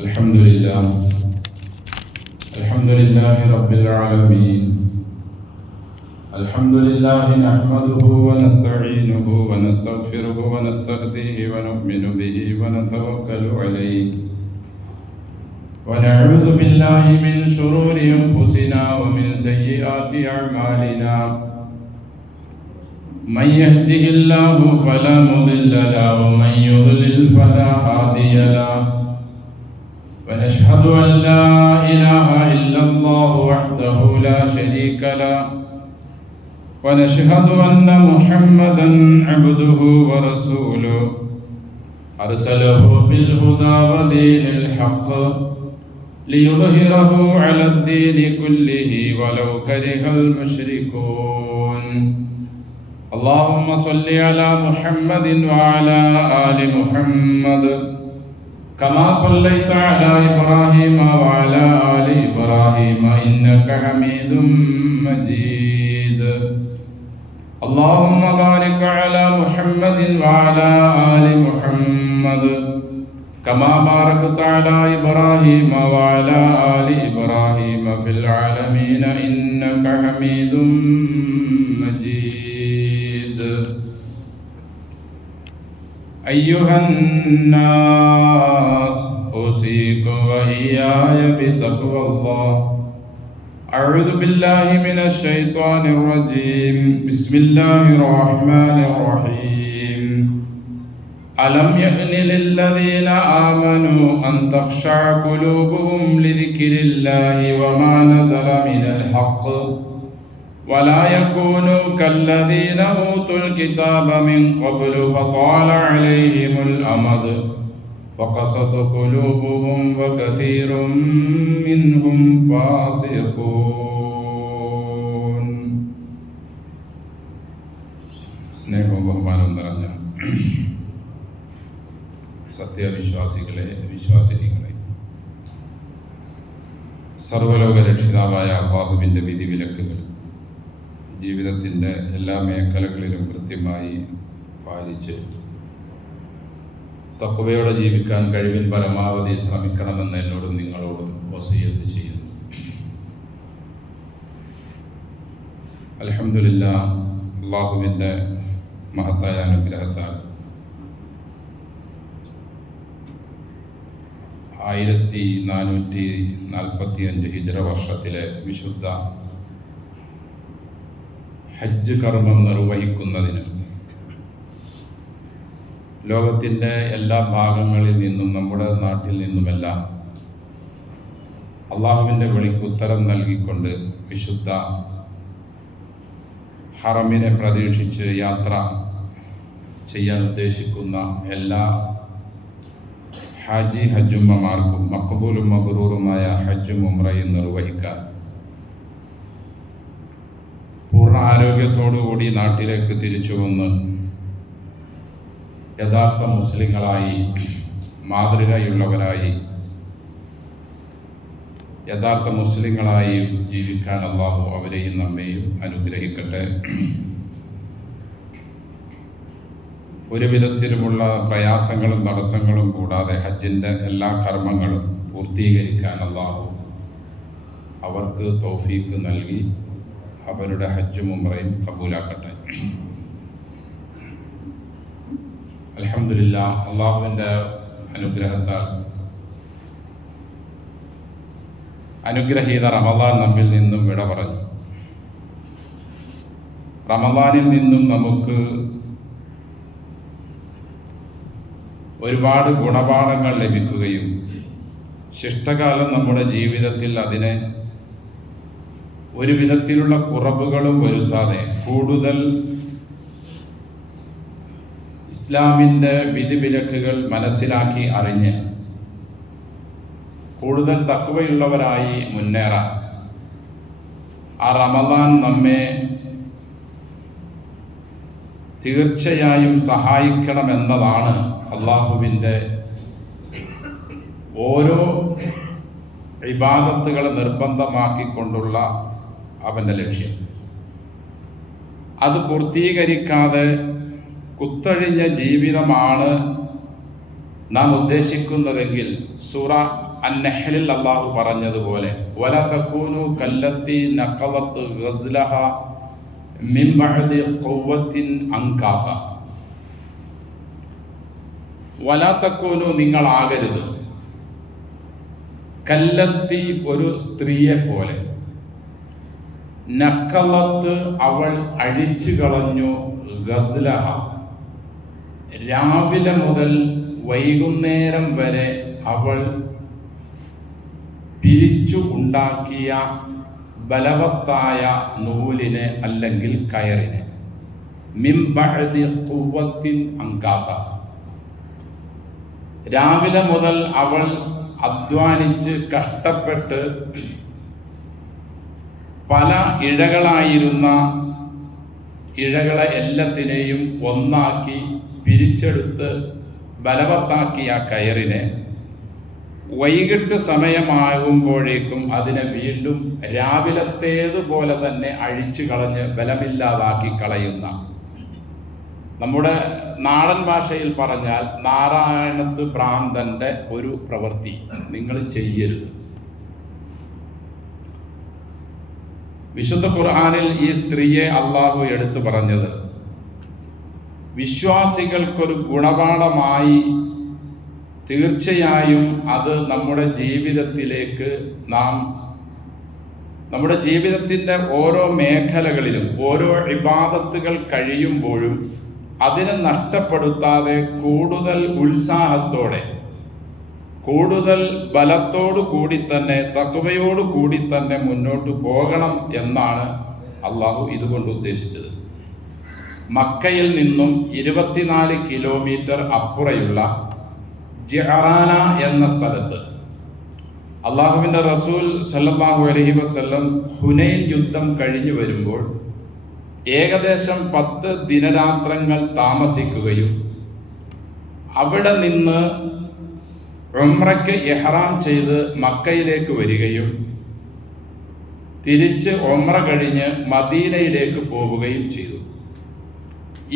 الحمد لله رب العالمين. الحمد لله نحمده ونستعينه ونستغفره ونستهديه ونؤمن به ونتوكل عليه ونعوذ بالله من شرور أنفسنا ومن سيئات أعمالنا. من يهده الله فلا مضل له ومن يضلل فلا هادي له. ونشهد أن لا إله إلا الله وحده لا شريك له. ونشهد أن محمدا عبده ورسوله أرسله بالهدى ودين الحق ليظهره على الدين كله ولو كره المشركون. اللهم صل على محمد وعلى آل محمد كما صليت على إبراهيم وعلى آل إبراهيم إنك حميد مجيد. اللهم بارك على محمد وعلى آل محمد كما باركت على إبراهيم وعلى آل إبراهيم في العالمين إنك حميد مجيد. أيها الناس أوصيكم وإياي بتقوى الله. أعوذ بالله من الشيطان الرجيم. بسم الله الرحمن الرحيم. ألم يأن للذين آمنوا أن تخشع قلوبهم لذكر الله وما نزل من الحق ولا يكونوا كالذين أوتوا الكتاب من قبل فطال عليهم الأمد فقست قلوبهم وكثير منهم فاسقون. സ്നേഹവും ബഹുമാനവും നിറഞ്ഞ സത്യവിശ്വാസികളെ, വിശ്വാസിനികളെ, സർവ്വലോക രക്ഷിതാവായ അല്ലാഹുവിൻ്റെ വിധിവിലക്കുകൾ ജീവിതത്തിൻ്റെ എല്ലാ മേഖലകളിലും കൃത്യമായി പാലിച്ച് തഖ്വയോടെ ജീവിക്കാൻ കഴിവിൻ പരമാവധി ശ്രമിക്കണമെന്ന് എന്നോടും നിങ്ങളോടും വസിയത്ത് ചെയ്യുന്നു. അൽഹംദുലില്ലാഹ്, അല്ലാഹുവിൻ്റെ മഹത്തായ അനുഗ്രഹത്താൽ 1445 ഹിജ്റ വർഷത്തിലെ വിശുദ്ധ ഹജ്ജ് കർമ്മം നിർവഹിക്കുന്നതിന് ലോകത്തിൻ്റെ എല്ലാ ഭാഗങ്ങളിൽ നിന്നും നമ്മുടെ നാട്ടിൽ നിന്നുമെല്ലാം അള്ളാഹുവിൻ്റെ വിളിക്ക് ഉത്തരം നൽകിക്കൊണ്ട് വിശുദ്ധ ഹറമിനെ പ്രതീക്ഷിച്ച് യാത്ര ചെയ്യാൻ ഉദ്ദേശിക്കുന്ന എല്ലാ ഹാജി ഹജ്ജുമ്മമാർക്കും മഖ്ബൂലും മബ്റൂറുമായ ഹജ്ജും ഉംറയും നിർവഹിക്കാൻ പൂർണ്ണ ആരോഗ്യത്തോടുകൂടി നാട്ടിലേക്ക് തിരിച്ചു വന്ന് യഥാർത്ഥ മുസ്ലിങ്ങളായി, മാതൃകയുള്ളവരായി, യഥാർത്ഥ മുസ്ലിങ്ങളായി ജീവിക്കാൻ അല്ലാഹു അവരെയും നമ്മെയും അനുഗ്രഹിക്കട്ടെ. ഒരു വിധത്തിലുമുള്ള പ്രയാസങ്ങളും തടസ്സങ്ങളും കൂടാതെ ഹജ്ജിൻ്റെ എല്ലാ കർമ്മങ്ങളും പൂർത്തീകരിക്കാൻ അല്ലാഹു അവർക്ക് തൗഫീഖ് നൽകി അവരുടെ ഹജ്ജും ഉംറയും കബൂലാക്കട്ടെ. അൽഹംദുലില്ലാഹ്, അല്ലാഹുവിൻ്റെ അനുഗ്രഹത്താൽ അനുഗ്രഹീത റമദാൻ നമ്മിൽ നിന്നും വിട പറഞ്ഞു. റമദാനിൽ നിന്നും നമുക്ക് ഒരുപാട് ഗുണപാഠങ്ങൾ ലഭിക്കുകയും ശിഷ്ടകാലം നമ്മുടെ ജീവിതത്തിൽ അതിനെ ഒരു വിധത്തിലുള്ള കുറവുകളും വരുത്താതെ കൂടുതൽ ഇസ്ലാമിൻ്റെ വിധിവിലക്കുകൾ മനസ്സിലാക്കി അറിഞ്ഞ് കൂടുതൽ തഖ്വയുള്ളവരായി മുന്നേറാൻ ആ റമദാൻ നമ്മെ തീർച്ചയായും സഹായിക്കണമെന്നതാണ് അള്ളാഹുവിൻ്റെ ഓരോ ഇബാദത്തുകളെ നിർബന്ധമാക്കിക്കൊണ്ടുള്ള അവൻ്റെ ലക്ഷ്യം. അത് പൂർത്തീകരിക്കാതെ കുത്തഴിഞ്ഞ ജീവിതമാണ് നാം ഉദ്ദേശിക്കുന്നതെങ്കിൽ സൂറ അൻ-നഹ്ലിൽ അല്ലാഹു പറഞ്ഞതുപോലെ വല തകൂനു കല്ലത്തി നഖലത്ത് ഗസ്ലഹ മിൻ ബഅദി ഖുവ്വത്തിൻ അൻകാസ. വല തകൂനു നിങ്ങളാകരുത് കല്ലത്തി ഒരു സ്ത്രീയെ പോലെ നഖലത്ത് അവൾ അഴിച്ചു കളഞ്ഞു ഗസ്ലഹ രാവിലെ മുതൽ വൈകുന്നേരം വരെ അവൾ പിരിച്ചു ഉണ്ടാക്കിയ ബലവത്തായ നൂലിനെ അല്ലെങ്കിൽ കയറിനെ മിൻ ബഅദി ഖുവ്വത്തിൻ അൻകാസ. രാവിലെ മുതൽ അവൾ അധ്വാനിച്ച് കഷ്ടപ്പെട്ട് പല ഇഴകളായിരുന്ന ഇഴകളെ എല്ലാത്തിനെയും ഒന്നാക്കി പിരിച്ചെടുത്ത് ബലവത്താക്കിയ കയറിനെ വൈകിട്ട് സമയമാകുമ്പോഴേക്കും അതിനെ വീണ്ടും രാവിലത്തേതുപോലെ തന്നെ അഴിച്ചു കളഞ്ഞ് ബലമില്ലാതാക്കി കളയുന്ന, നമ്മുടെ നാടൻ ഭാഷയിൽ പറഞ്ഞാൽ നാരായണത്ത് ഭ്രാന്തന്റെ ഒരു പ്രവൃത്തി നിങ്ങൾ ചെയ്യരുത്. വിശുദ്ധ ഖുർആനിൽ ഈ സ്ത്രീയെ അള്ളാഹു എടുത്തു പറഞ്ഞത് വിശ്വാസികൾക്കൊരു ഗുണപാഠമായി തീർച്ചയായും അത് നമ്മുടെ ജീവിതത്തിലേക്ക് നമ്മുടെ ജീവിതത്തിൻ്റെ ഓരോ മേഖലകളിലും ഓരോ ഇബാദത്തുകൾ കഴിയുമ്പോഴും അതിനെ നഷ്ടപ്പെടുത്താതെ കൂടുതൽ ഉത്സാഹത്തോടെ കൂടുതൽ ബലത്തോടു കൂടി തന്നെ തഖ്വയോടു കൂടി തന്നെ മുന്നോട്ട് പോകണം എന്നാണ് അള്ളാഹു ഇതുകൊണ്ട് ഉദ്ദേശിച്ചത്. മക്കയിൽ നിന്നും 24 കിലോമീറ്റർ അപ്പുറയുള്ള ജിഅറാന എന്ന സ്ഥലത്ത് അള്ളാഹുവിൻ്റെ റസൂൽ സല്ലല്ലാഹു അലൈഹി വസല്ലം ഹുനൈൻ യുദ്ധം കഴിഞ്ഞു വരുമ്പോൾ ഏകദേശം 10 ദിനരാത്രങ്ങൾ താമസിക്കുകയും അവിടെ നിന്ന് ഉംറയ്ക്ക് ഇഹ്റാം ചെയ്ത് മക്കയിലേക്ക് വരികയും തിരിച്ച് ഉംറ കഴിഞ്ഞ് മദീനയിലേക്ക് പോവുകയും ചെയ്തു.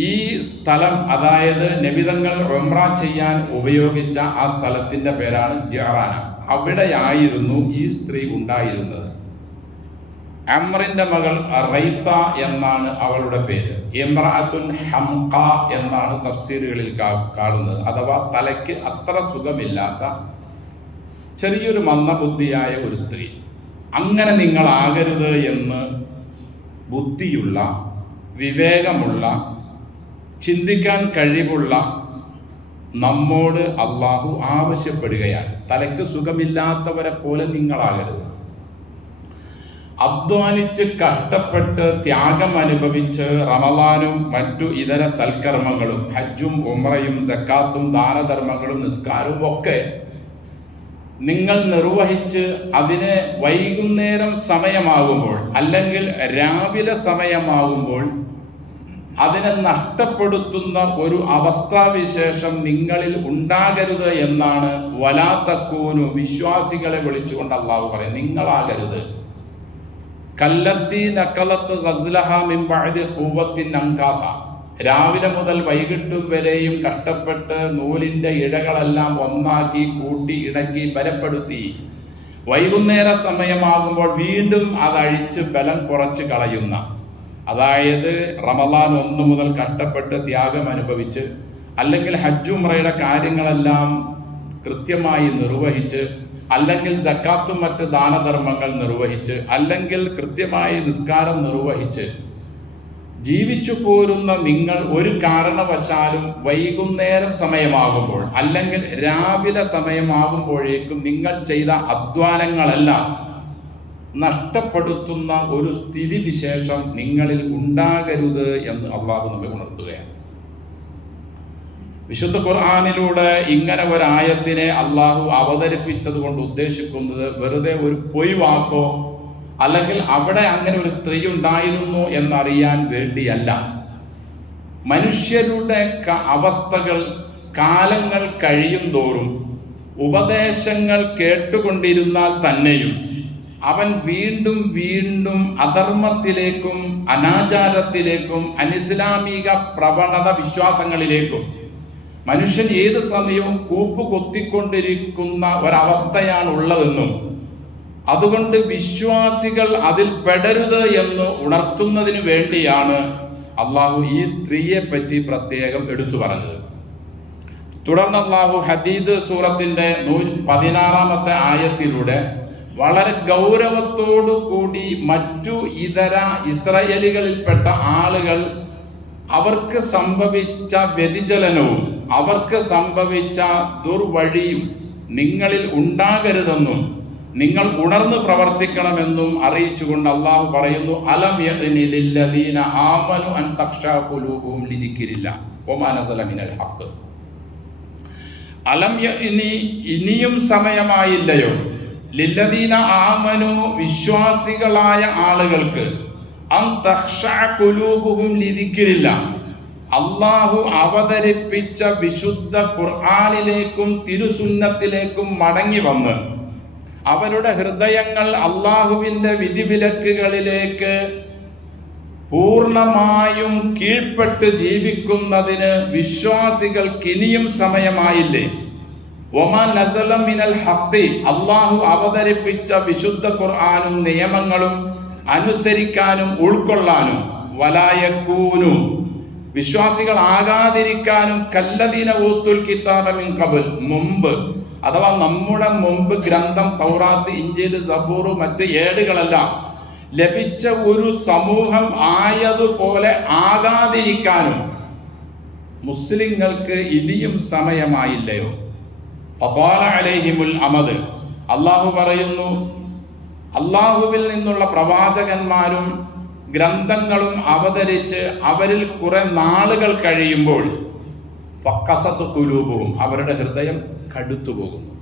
ഈ സ്ഥലം, അതായത് നബിതങ്ങൾ ഉംറ ചെയ്യാൻ ഉപയോഗിച്ച ആ സ്ഥലത്തിൻ്റെ പേരാണ് ജിഅറാന. അവിടെയായിരുന്നു ഈ സ്ത്രീ ഉണ്ടായിരുന്നത്. അമ്രിന്റെ മകൾ റൈത്ത എന്നാണ് അവളുടെ പേര്. ഇംറഅത്തുൻ ഹംഖ എന്നാണ് തഫ്സീറുകളിൽ കാണുന്നത്. അഥവാ തലയ്ക്ക് അത്ര സുഖമില്ലാത്ത ചെറിയൊരു മന്ദബുദ്ധിയായ ഒരു സ്ത്രീ. അങ്ങനെ നിങ്ങളാകരുത് എന്ന് ബുദ്ധിയുള്ള, വിവേകമുള്ള, ചിന്തിക്കാൻ കഴിവുള്ള നമ്മോട് അള്ളാഹു ആവശ്യപ്പെടുകയാണ്. തലയ്ക്ക് സുഖമില്ലാത്തവരെ പോലെ നിങ്ങളാകരുത്. അധ്വാനിച്ച് കഷ്ടപ്പെട്ട് ത്യാഗം അനുഭവിച്ച് റമളാനും മറ്റു ഇതര സൽക്കർമ്മങ്ങളും ഹജ്ജും ഉംറയും സക്കാത്തും ദാനധർമ്മങ്ങളും നിസ്കാരവും ഒക്കെ നിങ്ങൾ നിർവഹിച്ച് അതിനെ വൈകുന്നേരം സമയമാകുമ്പോൾ അല്ലെങ്കിൽ രാവിലെ സമയമാകുമ്പോൾ അതിനെ നഷ്ടപ്പെടുത്തുന്ന ഒരു അവസ്ഥാവിശേഷം നിങ്ങളിൽ ഉണ്ടാകരുത് എന്നാണ് വലാ തകൂനു, വിശ്വാസികളെ വിളിച്ചുകൊണ്ട് അള്ളാഹു പറയും, നിങ്ങളാകരുത് കല്ലത്തി നഖലത്ത് ഗസ്ലഹ മിൻ ബഅദി ഖുവ്വത്തിൻ അൻകാസ. രാവിലെ മുതൽ വൈകിട്ട് വരെയും കഷ്ടപ്പെട്ട് നൂലിൻ്റെ ഇഴകളെല്ലാം ഒന്നാക്കി കൂട്ടി ഇണക്കി ബലപ്പെടുത്തി വൈകുന്നേര സമയമാകുമ്പോൾ വീണ്ടും അതഴിച്ച് ബലം കുറച്ച് കളയുന്ന, അതായത് റമളാൻ 1 മുതൽ കഷ്ടപ്പെട്ട് ത്യാഗം അനുഭവിച്ച് അല്ലെങ്കിൽ ഹജ്ജ് ഉംറയുടെ കാര്യങ്ങളെല്ലാം കൃത്യമായി നിർവഹിച്ച് അല്ലെങ്കിൽ സക്കാത്തും മറ്റ് ദാനധർമ്മങ്ങൾ നിർവഹിച്ച് അല്ലെങ്കിൽ കൃത്യമായി നിസ്കാരം നിർവഹിച്ച് ജീവിച്ചു പോരുന്ന നിങ്ങൾ ഒരു കാരണവശാലും വൈകുന്നേരം സമയമാകുമ്പോൾ അല്ലെങ്കിൽ രാവിലെ സമയമാകുമ്പോഴേക്കും നിങ്ങൾ ചെയ്ത അധ്വാനങ്ങളെല്ലാം നഷ്ടപ്പെടുത്തുന്ന ഒരു സ്ഥിതിവിശേഷം നിങ്ങളിൽ ഉണ്ടാകരുത് എന്ന് അള്ളാഹു നമ്മെ ഉണർത്തുകയാണ്. വിശുദ്ധ ഖുർആനിലൂടെ ഇങ്ങനെ ഒരായത്തിനെ അള്ളാഹു അവതരിപ്പിച്ചത് കൊണ്ട് ഉദ്ദേശിക്കുന്നത് വെറുതെ ഒരു പൊയ് വാക്കോ അല്ലെങ്കിൽ അവിടെ അങ്ങനെ ഒരു സ്ത്രീ ഉണ്ടായിരുന്നു എന്നറിയാൻ വേണ്ടിയല്ല. മനുഷ്യരുടെ അവസ്ഥകൾ കാലങ്ങൾ കഴിയും തോറും ഉപദേശങ്ങൾ കേട്ടുകൊണ്ടിരുന്നാൽ തന്നെയും അവൻ വീണ്ടും വീണ്ടും അധർമ്മത്തിലേക്കും അനാചാരത്തിലേക്കും അനിസ്ലാമിക പ്രവണത വിശ്വാസങ്ങളിലേക്കും മനുഷ്യൻ ഏത് സമയവും കൂപ്പ് കൊത്തിക്കൊണ്ടിരിക്കുന്ന ഒരവസ്ഥയാണ് ഉള്ളതെന്നും അതുകൊണ്ട് വിശ്വാസികൾ അതിൽ പെടരുത് എന്ന് ഉണർത്തുന്നതിന് വേണ്ടിയാണ് അള്ളാഹു ഈ സ്ത്രീയെ പറ്റി പ്രത്യേകം എടുത്തു പറഞ്ഞത്. തുടർന്ന് അള്ളാഹു ഹദീദ് സൂറത്തിന്റെ 16-ാമത്തെ ആയത്തിലൂടെ വളരെ ഗൗരവത്തോടു കൂടി മറ്റു ഇതര ഇസ്രായേലികളിൽപ്പെട്ട ആളുകൾ അവർക്ക് സംഭവിച്ച വ്യതിചലനവും അവർക്ക് സംഭവിച്ച ദുർവഴിയും നിങ്ങളിൽ ഉണ്ടാകരുതെന്നും നിങ്ങൾ ഉണർന്ന് പ്രവർത്തിക്കണമെന്നും അറിയിച്ചുകൊണ്ട് അള്ളാഹു പറയുന്നു, അലം യഅ്നി ലില്ലദീന ആമനു അൻ തഖ്ശാ ഖുലൂബുഹും ലിദിക്രില്ലാഹ് വമാ നസല മിനൽ ഹഖ്. അലം യഅ്നി, ഇനിയും സമയമായില്ലയോ, ലില്ലദീന ആമനു, വിശ്വാസികളായ ആളുകൾക്ക്, അൻ തഖ്ശാ ഖുലൂബുഹും ലിദിക്രില്ലാഹ്, അള്ളാഹു അവതരിപ്പിച്ച വിശുദ്ധ ഖുർആനിലേക്കും തിരുസുന്നത്തിലേക്കും മടങ്ങി വന്ന് അവരുടെ ഹൃദയങ്ങൾ അള്ളാഹുവിൻ്റെ വിധിവിലക്കുകളിലേക്ക് പൂർണ്ണമായും കീഴ്പ്പെട്ട് ജീവിക്കുന്നതിന് വിശ്വാസികൾക്ക് ഇനിയും സമയമായില്ലേ. വമാ നസല മിനൽ ഹഖ്, അള്ളാഹു അവതരിപ്പിച്ച വിശുദ്ധ ഖുർആനും നിയമങ്ങളും അനുസരിക്കാനും ഉൾക്കൊള്ളാനും, വലായക്കൂനു, വിശ്വാസികൾ ആകാതിരിക്കാനും, കല്ലദീന ഊത്തുൽ കിതാബ മിൻ ഖബൽ, മുമ്പ് അഥവാ നമ്മുടെ മുമ്പ് ഗ്രന്ഥം തൗറാത്ത്, ഇഞ്ചീൽ, സബൂർ, മറ്റ് ഏടുകളെല്ലാം ലഭിച്ച ഒരു സമൂഹം ആയതുപോലെ ആകാതിരിക്കാനും മുസ്ലിങ്ങൾക്ക് ഇനിയും സമയമായില്ലയോ. ഫതാല അലൈഹിമുൽ അമദ്, അള്ളാഹു പറയുന്നു, അള്ളാഹുവിൽ നിന്നുള്ള പ്രവാചകന്മാരും ഗ്രന്ഥങ്ങളും അവതരിച്ച് അവരിൽ കുറെ നാളുകൾ കഴിയുമ്പോൾ ഫഖസത്ത് ഖുലൂബുഹും, അവരുടെ ഹൃദയം കടുത്തു പോകുന്നു.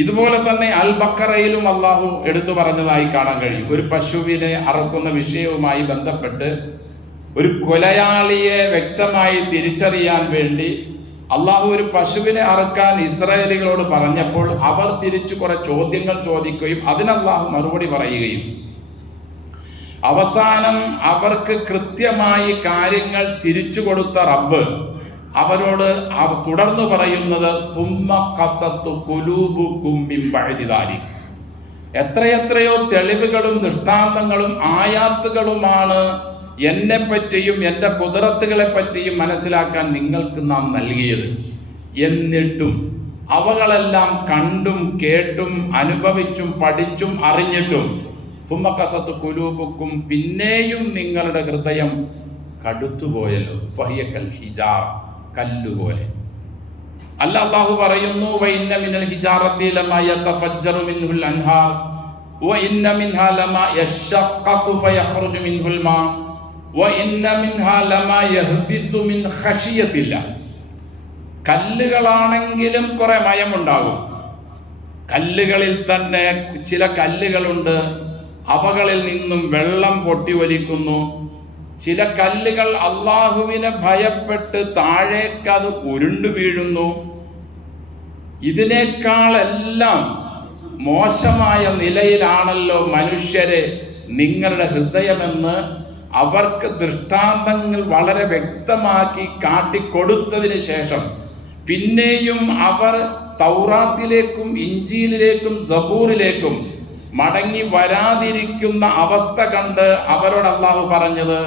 ഇതുപോലെ തന്നെ അൽ ബഖറയിലും അള്ളാഹു എടുത്തു പറഞ്ഞതായി കാണാൻ കഴിയും. ഒരു പശുവിനെ അറക്കുന്ന വിഷയവുമായി ബന്ധപ്പെട്ട് ഒരു കൊലയാളിയെ വ്യക്തമായി തിരിച്ചറിയാൻ വേണ്ടി അള്ളാഹു ഒരു പശുവിനെ അറുക്കാൻ ഇസ്രായേലികളോട് പറഞ്ഞപ്പോൾ അവർ തിരിച്ചു കുറെ ചോദ്യങ്ങൾ ചോദിക്കുകയും അതിന് അള്ളാഹു മറുപടി പറയുകയും അവസാനം അവർക്ക് കൃത്യമായി കാര്യങ്ങൾ തിരിച്ചു കൊടുത്ത റബ്ബ് അവരോട് തുടർന്ന് പറയുന്നത്, തുമ്മ ഖസത്തു ഖുലൂബുകും മിൻ ബഅദി ദാലിക്, എത്രയെത്രയോ തെളിവുകളും ദൃഷ്ടാന്തങ്ങളും ആയാത്തുകളുമാണ് എന്നെപ്പറ്റിയും എൻ്റെ കുദറത്തുകളെ പറ്റിയും മനസ്സിലാക്കാൻ നിങ്ങൾക്ക് നാം നൽകിയത്. എന്നിട്ടും അവകളെല്ലാം കണ്ടും കേട്ടും അനുഭവിച്ചും പഠിച്ചും അറിഞ്ഞിട്ടും തുമ്മ ഖസത്തു ഖുലൂബുകും, പിന്നെയും നിങ്ങളുടെ ഹൃദയം കടുത്തുപോയല്ലോ. ഫഹിയ കൽ ഹിജാറ, കല്ലുപോലെ. അല്ലാഹു പറയുന്നു, വഇന്ന മിനൽ ഹിജാറത്തി ലമാ യതഫജ്ജറു മിൻഹുൽ അൻഹാർ വഇന്ന മിൻഹാ ലമാ യശഖഖു ഫയഖ്റുജു മിൻഹുൽ മാ വഇന്ന മിൻഹാ ലമാ യഹ്ബിതു മിൻ ഖശിയത്തില്ലാ. കല്ലുകളാണെങ്കിലും കുറെ മയമുണ്ടാകും. കല്ലുകളിൽ തന്നെ ചില കല്ലുകളുണ്ട്, അവകളിൽ നിന്നും വെള്ളം പൊട്ടി ഒലിക്കുന്നു. ചില കല്ലുകൾ അള്ളാഹുവിനെ ഭയപ്പെട്ട് താഴേക്കത് ഉരുണ്ടു വീഴുന്നു. ഇതിനേക്കാളെല്ലാം മോശമായ നിലയിലാണല്ലോ മനുഷ്യരെ നിങ്ങളുടെ ഹൃദയമെന്ന് അവർക്ക് ദൃഷ്ടാന്തങ്ങൾ വളരെ വ്യക്തമാക്കി കാട്ടിക്കൊടുത്തതിന് ശേഷം പിന്നെയും അവർ തൗറാത്തിലേക്കും ഇഞ്ചീലിലേക്കും സബൂറിലേക്കും മടങ്ങി വരാതിരിക്കുന്ന അവസ്ഥ കണ്ട് അവരോട് അള്ളാഹു പറഞ്ഞത്,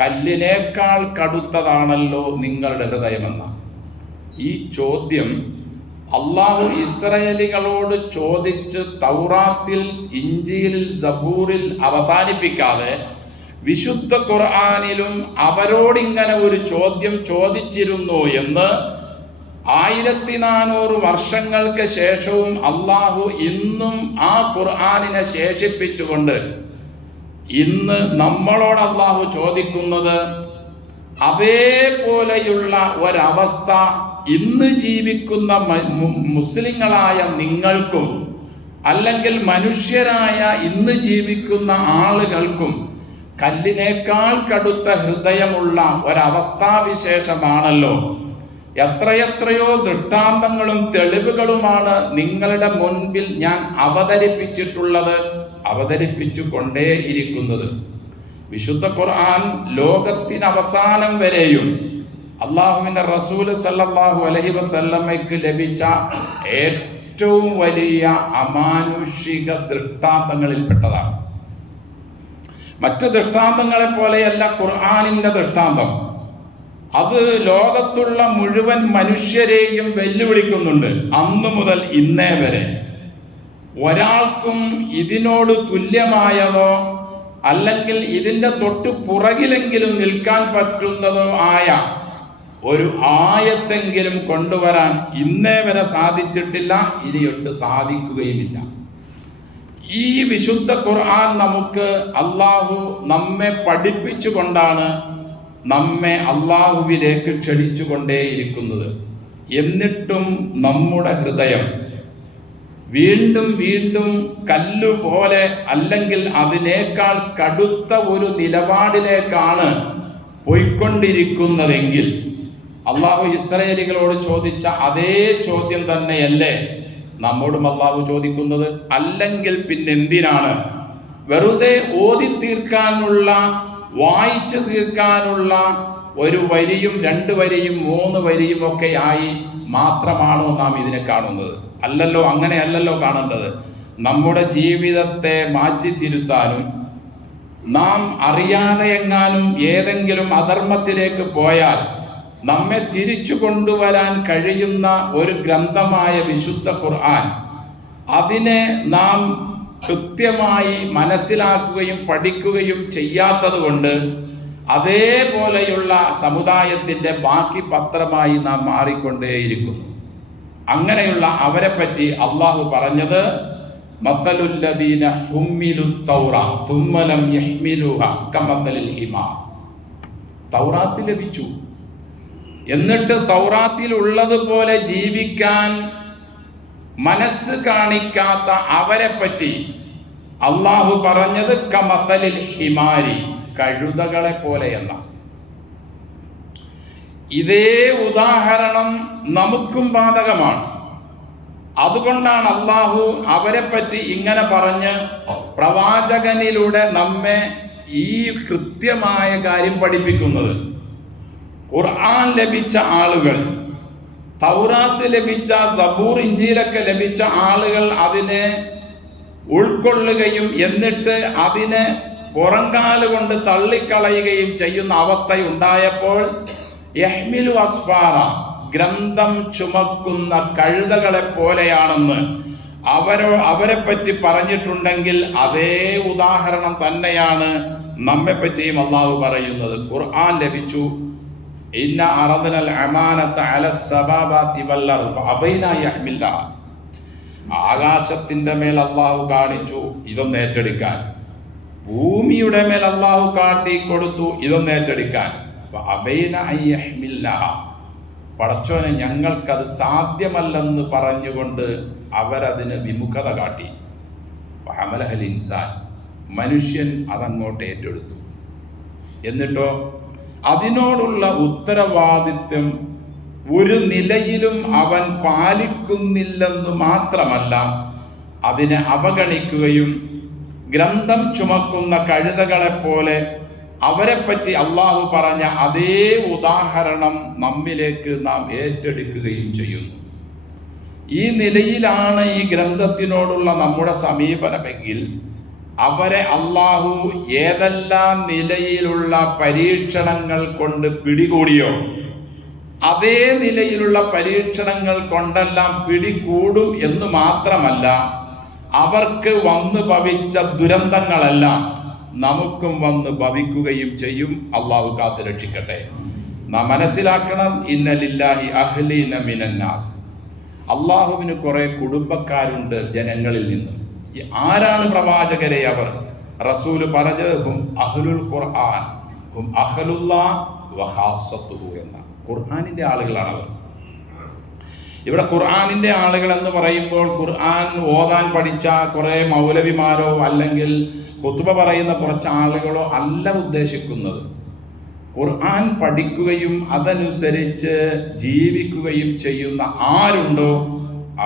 കല്ലിനേക്കാൾ കടുത്തതാണല്ലോ നിങ്ങളുടെ ഹൃദയമെന്ന. ഈ ചോദ്യം അള്ളാഹു ഇസ്രായേലികളോട് ചോദിച്ച് തൗറാത്തിൽ, ഇഞ്ചീലിൽ, സബൂറിൽ അവസാനിപ്പിക്കാതെ വിശുദ്ധ ഖുർആനിലും അവരോടിങ്ങനെ ഒരു ചോദ്യം ചോദിച്ചിരുന്നു എന്ന് 1400 വർഷങ്ങൾക്ക് ശേഷവും അള്ളാഹു ഇന്നും ആ ഖുർആനിനെ ശേഷിപ്പിച്ചുകൊണ്ട് ഇന്ന് നമ്മളോട് അള്ളാഹു ചോദിക്കുന്നത്, അതേപോലെയുള്ള ഒരവസ്ഥ ഇന്ന് ജീവിക്കുന്ന മുസ്ലിങ്ങളായ നിങ്ങൾക്കും അല്ലെങ്കിൽ മനുഷ്യരായ ഇന്ന് ജീവിക്കുന്ന ആളുകൾക്കും കല്ലിനേക്കാൾ കടുത്ത ഹൃദയമുള്ള ഒരവസ്ഥാവിശേഷമാണല്ലോ. എത്രയെത്രയോ ദൃഷ്ടാന്തങ്ങളും തെളിവുകളുമാണ് നിങ്ങളുടെ മുൻപിൽ ഞാൻ അവതരിപ്പിച്ചിട്ടുള്ളത്, അവതരിപ്പിച്ചു കൊണ്ടേയിരിക്കുന്നത്. വിശുദ്ധ ഖുർആൻ ലോകത്തിന് അവസാനം വരെയും അള്ളാഹുവിൻ്റെ റസൂൽ സല്ലല്ലാഹു അലൈഹി വസല്ലമയ്ക്ക് ലഭിച്ച ഏറ്റവും വലിയ അമാനുഷിക ദൃഷ്ടാന്തങ്ങളിൽപ്പെട്ടതാണ്. മറ്റ് ദൃഷ്ടാന്തങ്ങളെ പോലെയല്ല ഖുർആനിൻ്റെ ദൃഷ്ടാന്തം. അത് ലോകത്തുള്ള മുഴുവൻ മനുഷ്യരെയും വെല്ലുവിളിക്കുന്നുണ്ട്. അന്നു മുതൽ ഇന്നേ വരെ ഒരാൾക്കും ഇതിനോട് തുല്യമായതോ അല്ലെങ്കിൽ ഇതിൻ്റെ തൊട്ട് പുറകിലെങ്കിലും നിൽക്കാൻ പറ്റുന്നതോ ആയ ഒരു ആയത്തെങ്കിലും കൊണ്ടുവരാൻ ഇന്നേ വരെ സാധിച്ചിട്ടില്ല, ഇനിയൊട്ട് സാധിക്കുകയുമില്ല. ഈ വിശുദ്ധ ഖുർആൻ നമുക്ക് അള്ളാഹു നമ്മെ പഠിപ്പിച്ചുകൊണ്ടാണ് നമ്മെ അള്ളാഹുവിലേക്ക് ക്ഷണിച്ചുകൊണ്ടേയിരിക്കുന്നത്. എന്നിട്ടും നമ്മുടെ ഹൃദയം വീണ്ടും വീണ്ടും കല്ലുപോലെ അല്ലെങ്കിൽ അതിനേക്കാൾ കടുത്ത ഒരു നിലപാടിലേക്കാണ് പോയിക്കൊണ്ടിരിക്കുന്നതെങ്കിൽ അള്ളാഹു ഇസ്രായേലികളോട് ചോദിച്ച അതേ ചോദ്യം തന്നെയല്ലേ നമ്മോടും അള്ളാഹു ചോദിക്കുന്നത്? അല്ലെങ്കിൽ പിന്നെന്തിനാണ് വെറുതെ ഓതി തീർക്കാനുള്ള, വായിച്ചു തീർക്കാനുള്ള ഒരു വരിയും 2 വരിയും 3 വരിയും ഒക്കെ ആയി മാത്രമാണോ നാം ഇതിനെ കാണുന്നത്? അല്ലല്ലോ, അങ്ങനെയല്ലല്ലോ കാണേണ്ടത്. നമ്മുടെ ജീവിതത്തെ മാറ്റിത്തിരുത്താനും നാം അറിയാതെ എങ്ങാനും ഏതെങ്കിലും അധർമ്മത്തിലേക്ക് പോയാൽ നമ്മെ തിരിച്ചു കൊണ്ടുവരാൻ കഴിയുന്ന ഒരു ഗ്രന്ഥമായ വിശുദ്ധ ഖുർആൻ, അതിനെ നാം കൃത്യമായി മനസ്സിലാക്കുകയും പഠിക്കുകയും ചെയ്യാത്തത് കൊണ്ട് അതേപോലെയുള്ള സമുദായത്തിൻ്റെ ബാക്കി പത്രമായി നാം മാറിക്കൊണ്ടേയിരിക്കുന്നു. അങ്ങനെയുള്ള അവരെ പറ്റി അള്ളാഹു പറഞ്ഞത് മസലുല്ലദീന ഹുമ്മിലുത് തൗറാത്ത് സുമ്മ ലം യഹ്മിലുഹാ കമസലിൽ ഹിമാർ. തൗറാത്ത് ലഭിച്ചു, എന്നിട്ട് തൗറാത്തിൽ ഉള്ളതുപോലെ ജീവിക്കാൻ മനസ്സ് കാണിക്കാത്ത അവരെ പറ്റി അള്ളാഹു പറഞ്ഞത് കമസലിൽ ഹിമാരി, കഴുതകളെ പോലെയെന്ന. ഇതേ ഉദാഹരണം നമുക്കും ബാധകമാണ്. അതുകൊണ്ടാണ് അള്ളാഹു അവരെ പറ്റി ഇങ്ങനെ പറഞ്ഞ് പ്രവാചകനിലൂടെ നമ്മെ ഈ കൃത്യമായ കാര്യം പഠിപ്പിക്കുന്നത്. ഖുർആൻ ലഭിച്ച ആളുകൾ, തൗറാത്ത് ലഭിച്ച, സബൂർ, ഇഞ്ചീലൊക്കെ ലഭിച്ച ആളുകൾ അതിനെ ഉൾക്കൊള്ളുകയും എന്നിട്ട് അതിനെ പുറങ്കാലുകൊണ്ട് തള്ളിക്കളയുകയും ചെയ്യുന്ന അവസ്ഥയുണ്ടായപ്പോൾ യഹ്മിലു അസ്ഫാറ, ഗ്രന്ഥം ചുമക്കുന്ന കഴുതകളെ പോലെയാണെന്ന് അവരെ പറ്റി പറഞ്ഞിട്ടുണ്ടെങ്കിൽ അതേ ഉദാഹരണം തന്നെയാണ് നമ്മെ പറ്റിയും അള്ളാഹു പറയുന്നത്. ഖുർആൻ ലഭിച്ചു, ഇന്ന അറദ്നൽ അമാനത അലസ് സബാബാതി വൽ അർദ് ഫഅബൈന യഹ്മിൽനാ. ആകാശത്തിൻ്റെ മേൽ അള്ളാഹു കാണിച്ചു ഇതൊന്ന് ഏറ്റെടുക്കാൻ, ഭൂമിയുടെ മേൽ അള്ളാഹു കാട്ടിക്കൊടുത്തു ഇതൊന്ന് ഏറ്റെടുക്കാൻ. ഫഅബൈന യഹ്മിൽനാ, പടച്ചോനെ ഞങ്ങൾക്കത് സാധ്യമല്ലെന്ന് പറഞ്ഞുകൊണ്ട് അവരതിന് വിമുഖത കാട്ടി. ഹമലഹൽ ഇൻസാൻ, മനുഷ്യൻ അതങ്ങോട്ട് ഏറ്റെടുത്തു. എന്നിട്ടോ അതിനോടുള്ള ഉത്തരവാദിത്വം ഒരു നിലയിലും അവൻ പാലിക്കുന്നില്ലെന്ന് മാത്രമല്ല, അതിനെ അവഗണിക്കുകയും ഗ്രന്ഥം ചുമക്കുന്ന കഴുതകളെപ്പോലെ അവരെപ്പറ്റി അള്ളാഹു പറഞ്ഞ അതേ ഉദാഹരണം നമ്മിലേക്ക് നാം ഏറ്റെടുക്കുകയും ചെയ്യുന്നു. ഈ നിലയിലാണ് ഈ ഗ്രന്ഥത്തിനോടുള്ള നമ്മുടെ സമീപനമെങ്കിൽ അവരെ അള്ളാഹു ഏതെല്ലാം നിലയിലുള്ള പരീക്ഷണങ്ങൾ കൊണ്ട് പിടികൂടിയോ അതേ നിലയിലുള്ള പരീക്ഷണങ്ങൾ കൊണ്ടെല്ലാം പിടികൂടും എന്ന് മാത്രമല്ല, അവർക്ക് വന്നു ഭവിച്ച ദുരന്തങ്ങളെല്ലാം നമുക്കും വന്ന് ഭവിക്കുകയും ചെയ്യും. അള്ളാഹു കാത്തു രക്ഷിക്കട്ടെ. നാം മനസ്സിലാക്കണം, ഇന്ന ലില്ലാഹി അഹ്ലീന മിനന്നാസ്, അള്ളാഹുവിന് കുറെ കുടുംബക്കാരുണ്ട് ജനങ്ങളിൽ നിന്നും. ആരാണ് പ്രവാചകരെ അവർ? റസൂല് പറഞ്ഞത് ഹും അഹ്ലുൽ ഖുർആൻ, ഹും അഹ്ലുല്ലാഹ് വഖാസത്തുഹു എന്ന ഖുർആനിൻ്റെ ആളുകളാണ് അവർ. ഇവിടെ ഖുർആനിൻ്റെ ആളുകൾ എന്ന് പറയുമ്പോൾ ഖുർആൻ ഓതാൻ പഠിച്ച കുറേ മൗലവിമാരോ അല്ലെങ്കിൽ ഖുത്ബ പറയുന്ന കുറച്ച് ആളുകളോ അല്ല ഉദ്ദേശിക്കുന്നത്. ഖുർആൻ പഠിക്കുകയും അതനുസരിച്ച് ജീവിക്കുകയും ചെയ്യുന്ന ആരുണ്ടോ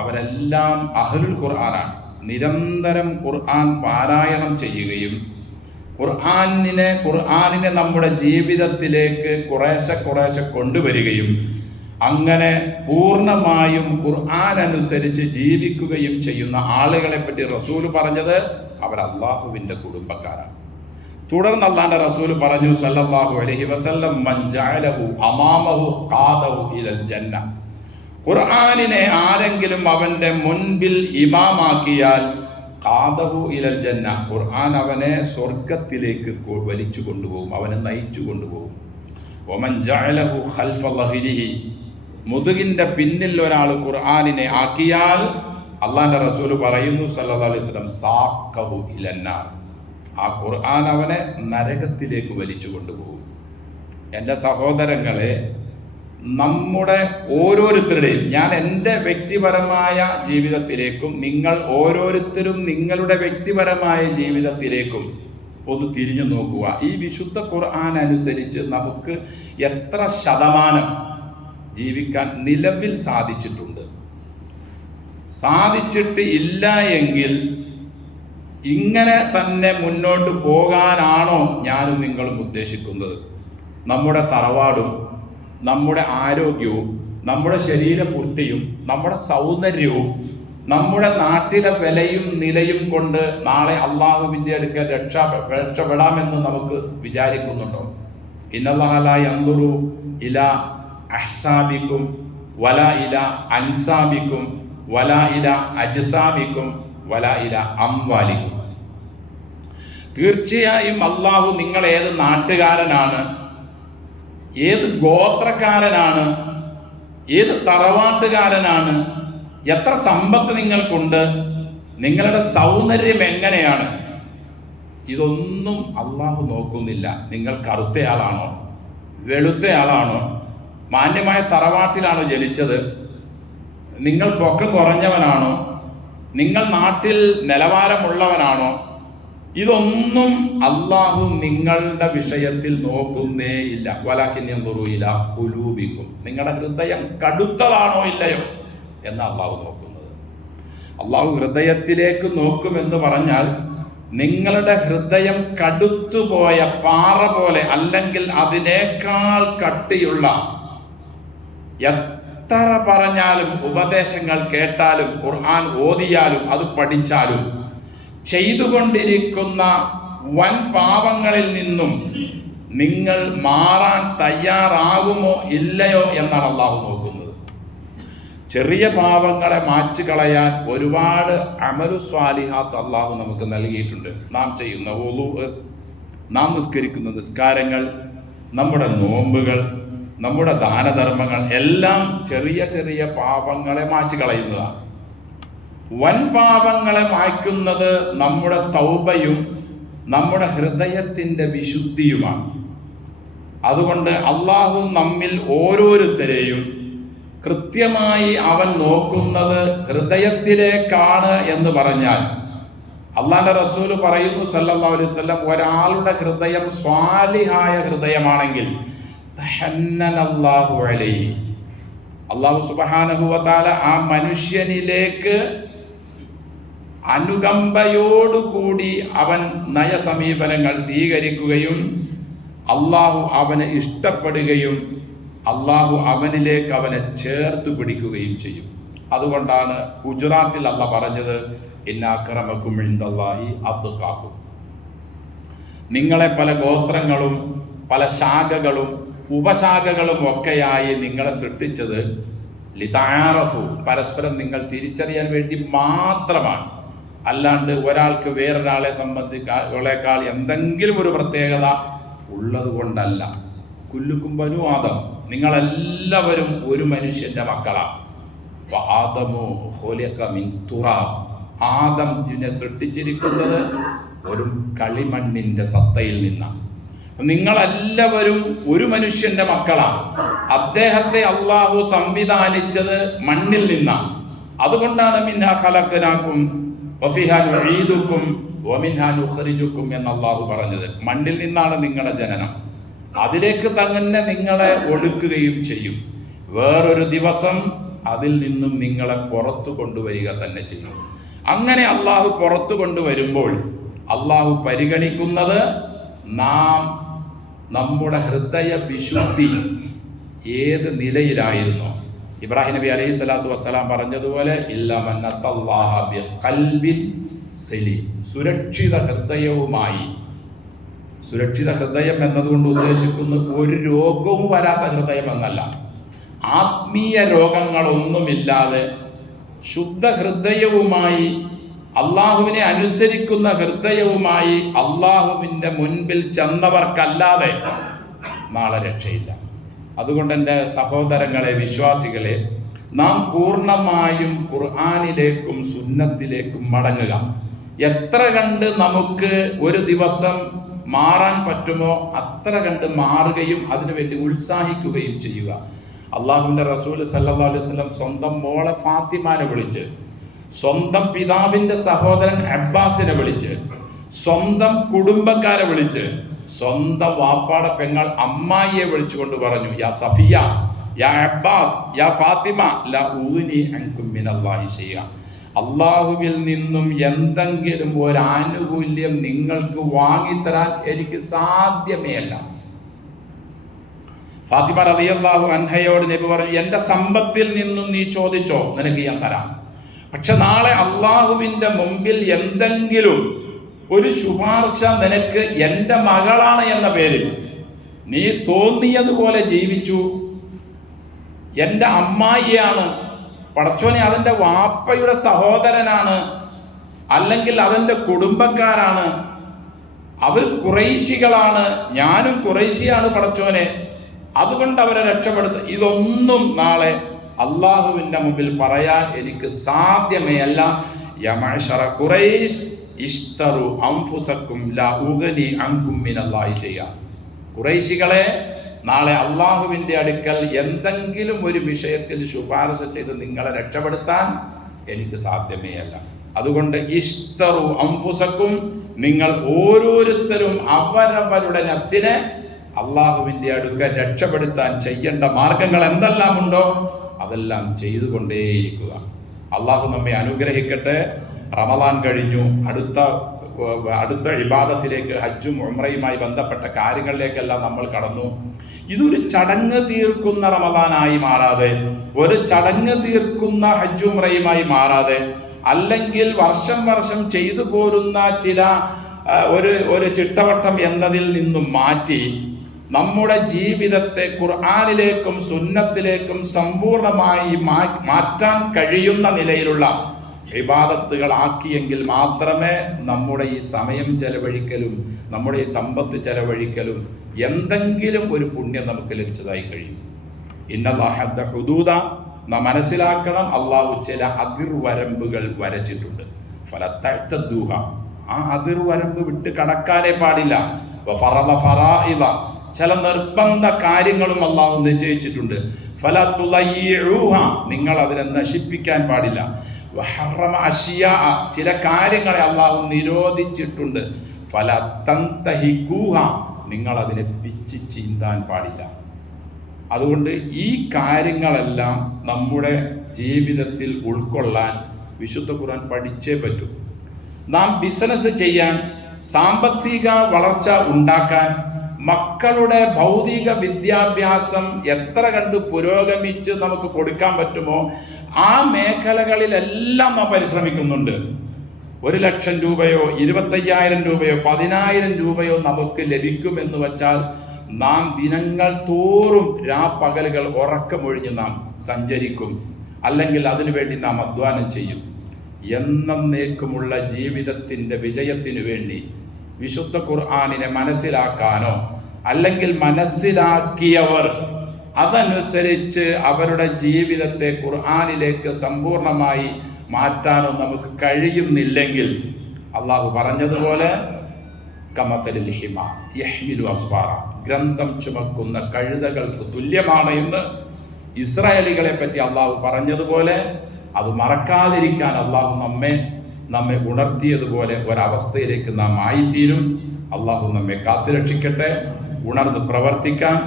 അവരെല്ലാം അഹ്ലുൽ ഖുർആനാണ്. നിരന്തരം ഖുർആൻ പാരായണം ചെയ്യുകയും ഖുർആനിനെ നമ്മുടെ ജീവിതത്തിലേക്ക് കുറേശ്ശെ കൊണ്ടുവരികയും അങ്ങനെ പൂർണ്ണമായും ഖുർആൻ അനുസരിച്ച് ജീവിക്കുകയും ചെയ്യുന്ന ആളുകളെ പറ്റി റസൂൽ പറഞ്ഞത് അവർ അള്ളാഹുവിൻ്റെ കുടുംബക്കാരാണ്. തുടർന്ന് അല്ലാഹുവിന്റെ റസൂൽ പറഞ്ഞു സല്ലല്ലാഹു അലൈഹി വസല്ലം, മൻ ജഅലഹു അമാമഹു ഖാദഹു ഇലൽ ജന്ന. ഖുർആനിനെ ആരെങ്കിലും അവന്റെ മുൻപിൽ ഇമാമാക്കിയാൽ ഖാദഹു ഇലൽ ജന്ന, ഖുർആൻ അവനെ സ്വർഗ്ഗത്തിലേക്ക് വലിച്ചു കൊണ്ടുപോകും, അവനെ നയിച്ചു കൊണ്ടുപോകും. വമൻ ജഅലഹു ഖൽഫ ലഹ്രിഹി, മുതുകിന്റെ പിന്നിൽ ഒരാൾ ഖുർആനിനെ ആക്കിയാൽ അല്ലാഹുവിന്റെ റസൂൽ പറയുന്നു സല്ലല്ലാഹു അലൈഹി വസല്ലം, സാഖഹു ഇലന്നാർ, ആ ഖുർആൻ അവനെ നരകത്തിലേക്ക് വലിച്ചു കൊണ്ടുപോകും. എൻ്റെ സഹോദരങ്ങളെ, നമ്മുടെ ഓരോരുത്തരുടെയും, ഞാൻ എൻ്റെ വ്യക്തിപരമായ ജീവിതത്തിലേക്കും നിങ്ങൾ ഓരോരുത്തരും നിങ്ങളുടെ വ്യക്തിപരമായ ജീവിതത്തിലേക്കും ഒന്ന് തിരിഞ്ഞു നോക്കുക. ഈ വിശുദ്ധ ഖുർആൻ അനുസരിച്ച് നമുക്ക് എത്ര ശതമാനം ജീവിക്കാൻ നിലവിൽ സാധിച്ചിട്ടുണ്ട്? സാധിച്ചിട്ട് ഇല്ല എങ്കിൽ ഇങ്ങനെ തന്നെ മുന്നോട്ട് പോകാനാണോ ഞാനും നിങ്ങളും ഉദ്ദേശിക്കുന്നത്? നമ്മുടെ തറവാടും നമ്മുടെ ആരോഗ്യവും നമ്മുടെ ശരീരപുഷ്ടിയും നമ്മുടെ സൗന്ദര്യവും നമ്മുടെ നാട്ടിലെ വിലയും നിലയും കൊണ്ട് നാളെ അള്ളാഹുവിൻ്റെ അടുക്കൽ രക്ഷപ്പെടാമെന്ന് നമുക്ക് വിചാരിക്കുന്നുണ്ടോ? ഇന്നല്ലാഹ ലാ യൻദുറു ഇലാ അഹ്സാബിക്കും വലാ ഇലാ അൻസാബിക്കും വലാ ഇലാ അജ്സാമിക്കും വലാ ഇലാ അംവാലിക്കും. തീർച്ചയായും അള്ളാഹു നിങ്ങൾ ഏത് നാട്ടുകാരനാണ്, ഏത് ഗോത്രക്കാരനാണ്, ഏത് തറവാട്ടുകാരനാണ്, എത്ര സമ്പത്ത് നിങ്ങൾക്കുണ്ട്, നിങ്ങളുടെ സൗന്ദര്യം എങ്ങനെയാണ്, ഇതൊന്നും അള്ളാഹു നോക്കുന്നില്ല. നിങ്ങൾ കറുത്തയാളാണോ, വെളുത്തയാളാണോ, മാന്യമായ തറവാട്ടിലാണോ ജനിച്ചത്, നിങ്ങൾ പൊക്കം കുറഞ്ഞവനാണോ, നിങ്ങൾ നാട്ടിൽ നിലവാരമുള്ളവനാണോ, ഇതൊന്നും അള്ളാഹു നിങ്ങളുടെ വിഷയത്തിൽ നോക്കുന്നേ ഇല്ല. വലാകിൻ യൻദുറു ഇലാ ഖുലൂബിക്കും, നിങ്ങളുടെ ഹൃദയം കടുത്തതാണോ ഇല്ലയോ എന്ന് അള്ളാഹു നോക്കുന്നത്. അള്ളാഹു ഹൃദയത്തിലേക്ക് നോക്കുമെന്ന് പറഞ്ഞാൽ നിങ്ങളുടെ ഹൃദയം കടുത്തുപോയ പാറ പോലെ, അല്ലെങ്കിൽ അതിനേക്കാൾ കട്ടിയുള്ള, എത്ര പറഞ്ഞാലും ഉപദേശങ്ങൾ കേട്ടാലും ഖുർആൻ ഓതിയാലും അത് പഠിച്ചാലും ചെയ്തുകൊണ്ടിരിക്കുന്ന വൻ പാപങ്ങളിൽ നിന്നും നിങ്ങൾ മാറാൻ തയ്യാറാകുമോ ഇല്ലയോ എന്നാണ് അള്ളാഹു നോക്കുന്നത്. ചെറിയ പാപങ്ങളെ മാച്ചു കളയാൻ ഒരുപാട് അമലു സ്വാലിഹാത്ത് അള്ളാഹു നമുക്ക് നൽകിയിട്ടുണ്ട്. നാം ചെയ്യുന്ന വുളൂ, നാം നിസ്കരിക്കുന്ന നിസ്കാരങ്ങൾ, നമ്മുടെ നോമ്പുകൾ, നമ്മുടെ ദാനധർമ്മങ്ങൾ എല്ലാം ചെറിയ ചെറിയ പാപങ്ങളെ മാച്ചു കളയുന്നതാണ്. വൻ പാപങ്ങളെ മായ്ക്കുന്നത് നമ്മുടെ തൗബയും നമ്മുടെ ഹൃദയത്തിൻ്റെ വിശുദ്ധിയുമാണ്. അതുകൊണ്ട് അള്ളാഹു നമ്മിൽ ഓരോരുത്തരെയും കൃത്യമായി അവൻ നോക്കുന്നത് ഹൃദയത്തിലേക്കാണ് എന്ന് പറഞ്ഞാൽ, അള്ളാഹുവിന്റെ റസൂൽ പറയുന്നു സല്ലല്ലാഹു അലൈഹി വസല്ലം, ഒരാളുടെ ഹൃദയം സ്വാലിഹായ ഹൃദയമാണെങ്കിൽ തഹന്നനല്ലാഹു അലൈഹി, അള്ളാഹു സുബ്ഹാനഹു വ തആല ആ മനുഷ്യനിലേക്ക് അനുകമ്പയോടുകൂടി അവൻ നയസമീപനങ്ങൾ സ്വീകരിക്കുകയും അള്ളാഹു അവനെ ഇഷ്ടപ്പെടുകയും അള്ളാഹു അവനിലേക്ക് അവനെ ചേർത്ത് പിടിക്കുകയും ചെയ്യും. അതുകൊണ്ടാണ് ഹുജറാത്തിൽ അള്ളാഹ് പറഞ്ഞത്, ഇന്ന അക്രമക്കും ഇൻദല്ലാഹി അത്ഖാക്കും. നിങ്ങളെ പല ഗോത്രങ്ങളും പല ശാഖകളും ഉപശാഖകളും ഒക്കെയായി നിങ്ങളെ സൃഷ്ടിച്ചത് ലിതആറഫു, പരസ്പരം നിങ്ങൾ തിരിച്ചറിയാൻ വേണ്ടി മാത്രമാണ്. അല്ലാണ്ട് ഒരാൾക്ക് വേറൊരാളെ സംബന്ധിക്കാൾ എന്തെങ്കിലും ഒരു പ്രത്യേകത ഉള്ളത് കൊണ്ടല്ല. കുല്ലുക്കും ബനു ആദം, നിങ്ങളെല്ലാവരും ഒരു മനുഷ്യന്റെ മക്കളാണ്. ആദമു ഖുലിഖ മിൻ തുറാബ്, ആദമിനെ സൃഷ്ടിച്ചിരിക്കുന്നത് ഒരു കളിമണ്ണിന്റെ സത്തയിൽ നിന്നാണ്. നിങ്ങളെല്ലാവരും ഒരു മനുഷ്യന്റെ മക്കളാണ്. അദ്ദേഹത്തെ അള്ളാഹു സംവിധാനിച്ചത് മണ്ണിൽ നിന്നാണ്. അതുകൊണ്ടാണ് മിൻഹാ ഖലഖനാകും വഫീഹാ നുഈദുകും വമിൻഹാ നുഖ്രിജുകും എന്ന് അള്ളാഹു പറഞ്ഞത്. മണ്ണിൽ നിന്നാണ് നിങ്ങളുടെ ജനനം, അതിലേക്ക് തന്നെ നിങ്ങളെ ഒടുക്കുകയും ചെയ്യും. വേറൊരു ദിവസം അതിൽ നിന്നും നിങ്ങളെ പുറത്തു കൊണ്ടുവരിക തന്നെ ചെയ്യും. അങ്ങനെ അള്ളാഹു പുറത്തു കൊണ്ടുവരുമ്പോൾ അള്ളാഹു പരിഗണിക്കുന്നത് നാം നമ്മുടെ ഹൃദയ വിശുദ്ധി ഏത് നിലയിലായിരുന്നു? ഇബ്രാഹിം നബി അലൈഹി സ്വലാത്തു വസ്സലാം പറഞ്ഞതുപോലെ സുരക്ഷിത ഹൃദയവുമായി. സുരക്ഷിത ഹൃദയം എന്നതുകൊണ്ട് ഉദ്ദേശിക്കുന്നത് ഒരു രോഗവും വരാത്ത ഹൃദയം എന്നല്ല, ആത്മീയ രോഗങ്ങളൊന്നുമില്ലാതെ ശുദ്ധ ഹൃദയവുമായി, അള്ളാഹുവിനെ അനുസരിക്കുന്ന ഹൃദയവുമായി അള്ളാഹുവിൻ്റെ മുൻപിൽ ചെന്നവർക്കല്ലാതെ നാളെ രക്ഷയില്ല. അതുകൊണ്ട് എൻ്റെ സഹോദരങ്ങളെ, വിശ്വാസികളെ, നാം പൂർണ്ണമായും ഖുർആനിലേക്കും സുന്നത്തിലേക്കും മടങ്ങുക. എത്ര കണ്ട് നമുക്ക് ഒരു ദിവസം മാറാൻ പറ്റുമോ അത്ര കണ്ട് മാറുകയും അതിനുവേണ്ടി ഉത്സാഹിക്കുകയും ചെയ്യുക. അള്ളാഹുവിൻ്റെ റസൂൽ സല്ലല്ലാഹു അലൈഹി വസല്ലം സ്വന്തം മോളെ ഫാത്തിമാനെ വിളിച്ച്, സ്വന്തം പിതാവിൻ്റെ സഹോദരൻ അബ്ബാസിനെ വിളിച്ച്, സ്വന്തം കുടുംബക്കാരെ വിളിച്ച്, സ്വന്തം വാപ്പാടെ പെങ്ങൾ അമ്മായിയെ വിളിച്ചുകൊണ്ട് പറഞ്ഞു, യാ സഫിയ, യാ അബ്ബാസ്, യാ ഫാത്തിമ, ലാ ഊനി അൻകും മിനല്ലാഹി ശൈഅ. അള്ളാഹുവിൽ നിന്നും എന്തെങ്കിലും ഒരു ആനുകൂല്യം നിങ്ങൾക്ക് വാങ്ങിത്തരാൻ എനിക്ക് സാധ്യമേ അല്ല. ഫാത്തിമ റളിയല്ലാഹു അൻഹയോട് നബി പറഞ്ഞു, എൻ്റെ സമ്പത്തിൽ നിന്നും നീ ചോദിച്ചോ, നിനക്ക് ഞാൻ തരാം. പക്ഷെ നാളെ അള്ളാഹുവിൻ്റെ മുമ്പിൽ എന്തെങ്കിലും ഒരു ശുപാർശ നിനക്ക് എൻ്റെ മകളാണ് എന്ന പേരിൽ നീ തോന്നിയതുപോലെ ജീവിച്ചു, എൻ്റെ അമ്മായിയാണ്, പടച്ചോനെ അതിൻ്റെ വാപ്പയുടെ സഹോദരനാണ്, അല്ലെങ്കിൽ അതിൻ്റെ കുടുംബക്കാരാണ്, അവർ ഖുറൈശികളാണ്, ഞാനും ഖുറൈശിയാണ് പടച്ചോനെ, അതുകൊണ്ട് അവരെ രക്ഷപ്പെടുത്തുക, ഇതൊന്നും നാളെ അള്ളാഹുവിൻ്റെ മുമ്പിൽ പറയാൻ എനിക്ക് സാധ്യമേ അല്ല. യാ മഅ്ശറ ഖുറൈശ് ഇഷ്തറു അൻഫുസക്കും ലാ ഉഗ്നി അൻകും മിനല്ലാഹി ശൈഅ. ഖുറൈശികളെ, നാളെ അള്ളാഹുവിൻ്റെ അടുക്കൽ എന്തെങ്കിലും ഒരു വിഷയത്തിൽ ശുപാർശ ചെയ്ത് നിങ്ങളെ രക്ഷപ്പെടുത്താൻ എനിക്ക് സാധ്യമേ അല്ല. അതുകൊണ്ട് ഇഷ്തറു അൻഫുസക്കും, നിങ്ങൾ ഓരോരുത്തരും അവരവരുടെ നഫ്സിനെ അള്ളാഹുവിൻ്റെ അടുക്കൽ രക്ഷപ്പെടുത്താൻ ചെയ്യേണ്ട മാർഗങ്ങൾ എന്തെല്ലാം ഉണ്ടോ അതെല്ലാം ചെയ്തുകൊണ്ടേയിരിക്കുക. അള്ളാഹു നമ്മെ അനുഗ്രഹിക്കട്ടെ. റമദാൻ കഴിഞ്ഞു, അടുത്ത ഇബാദത്തിലേക്ക്, ഹജ്ജും ഉംറയുമായി ബന്ധപ്പെട്ട കാര്യങ്ങളിലേക്കെല്ലാം നമ്മൾ കടന്നു. ഇതൊരു ചടങ്ങ് തീർക്കുന്ന റമദാനായി മാറാതെ, ഒരു ചടങ്ങ് തീർക്കുന്ന ഹജ്ജും ഉംറയുമായി മാറാതെ, അല്ലെങ്കിൽ വർഷം വർഷം ചെയ്തു പോരുന്ന ചില ഒരു ചിട്ടവട്ടം എന്നതിൽ നിന്നും മാറ്റി നമ്മുടെ ജീവിതത്തെ ഖുർആനിലേക്കും സുന്നത്തിലേക്കും സമ്പൂർണമായി മാറ്റാൻ കഴിയുന്ന നിലയിലുള്ള ഇബാദത്തുകളാക്കിയെങ്കിൽ മാത്രമേ നമ്മുടെ ഈ സമയം ചെലവഴിക്കലും നമ്മുടെ ഈ സമ്പത്ത് ചെലവഴിക്കലും എന്തെങ്കിലും ഒരു പുണ്യം നമുക്ക് ലഭിച്ചതായി കഴിയും. ഇന്നല്ലാഹ ഹദ്ദ ഹുദൂദ, നാം മനസ്സിലാക്കണം, അള്ളാഹു ചില അതിർവരമ്പുകൾ വരച്ചിട്ടുണ്ട്. ഫലത്തഅ്തദൂഹ, ആ അതിർവരമ്പ് വിട്ട് കടക്കാനേ പാടില്ല. വഫറദ ഫറാഇദ, ചില നിർബന്ധ കാര്യങ്ങളും അള്ളാഹു നിശ്ചയിച്ചിട്ടുണ്ട്. ഫലതുളയ്യിഊഹ, നിങ്ങൾ അതിനെ നശിപ്പിക്കാൻ പാടില്ല. വഹറമ അശ്യാ, ചില കാര്യങ്ങളെ അള്ളാഹു നിരോധിച്ചിട്ടുണ്ട്. ഫലതന്തഹികൂഹ, നിങ്ങൾ അതിനെ പിച്ച് ചീന്താൻ പാടില്ല. അതുകൊണ്ട് ഈ കാര്യങ്ങളെല്ലാം നമ്മുടെ ജീവിതത്തിൽ ഉൾക്കൊള്ളാൻ വിശുദ്ധ ഖുർആൻ പഠിച്ചേ പറ്റൂ. നാം ബിസിനസ് ചെയ്യാൻ, സാമ്പത്തിക വളർച്ച ഉണ്ടാക്കാൻ, മക്കളുടെ ഭൗതിക വിദ്യാഭ്യാസം എത്ര കണ്ട് പുരോഗമിച്ച് നമുക്ക് കൊടുക്കാൻ പറ്റുമോ ആ മേഖലകളിലെല്ലാം നാം പരിശ്രമിക്കുന്നുണ്ട്. 1,00,000 രൂപയോ 25,000 രൂപയോ 10,000 രൂപയോ നമുക്ക് ലഭിക്കുമെന്ന് വച്ചാൽ നാം ദിനങ്ങൾ തോറും രാപ്പകലുകൾ ഉറക്കമൊഴിഞ്ഞ് നാം സഞ്ചരിക്കും, അല്ലെങ്കിൽ അതിനുവേണ്ടി നാം അധ്വാനം ചെയ്യും. എന്നേക്കുമുള്ള ജീവിതത്തിൻ്റെ വിജയത്തിനു വേണ്ടി വിശുദ്ധ ഖുർആനിനെ മനസ്സിലാക്കാനോ, അല്ലെങ്കിൽ മനസ്സിലാക്കിയവർ അതനുസരിച്ച് അവരുടെ ജീവിതത്തെ ഖുർആനിലേക്ക് സമ്പൂർണമായി മാറ്റാനോ നമുക്ക് കഴിയുന്നില്ലെങ്കിൽ, അള്ളാഹു പറഞ്ഞതുപോലെ കമതലിൽ ഹിമ യഹ്മിലു അസ്ഫാറ, ഗ്രന്ഥം ചുമക്കുന്ന കഴുതകൾക്ക് തുല്യമാണ് എന്ന് ഇസ്രായേലികളെ പറ്റി അള്ളാഹു പറഞ്ഞതുപോലെ അത് മറക്കാതിരിക്കാൻ അള്ളാഹു നമ്മെ ഉണർത്തിയതുപോലെ ഒരവസ്ഥയിലേക്ക് നാം ആയിത്തീരും. അള്ളാഹു നമ്മെ കാത്തുരക്ഷിക്കട്ടെ. ഉണർന്ന് പ്രവർത്തിക്കാൻ,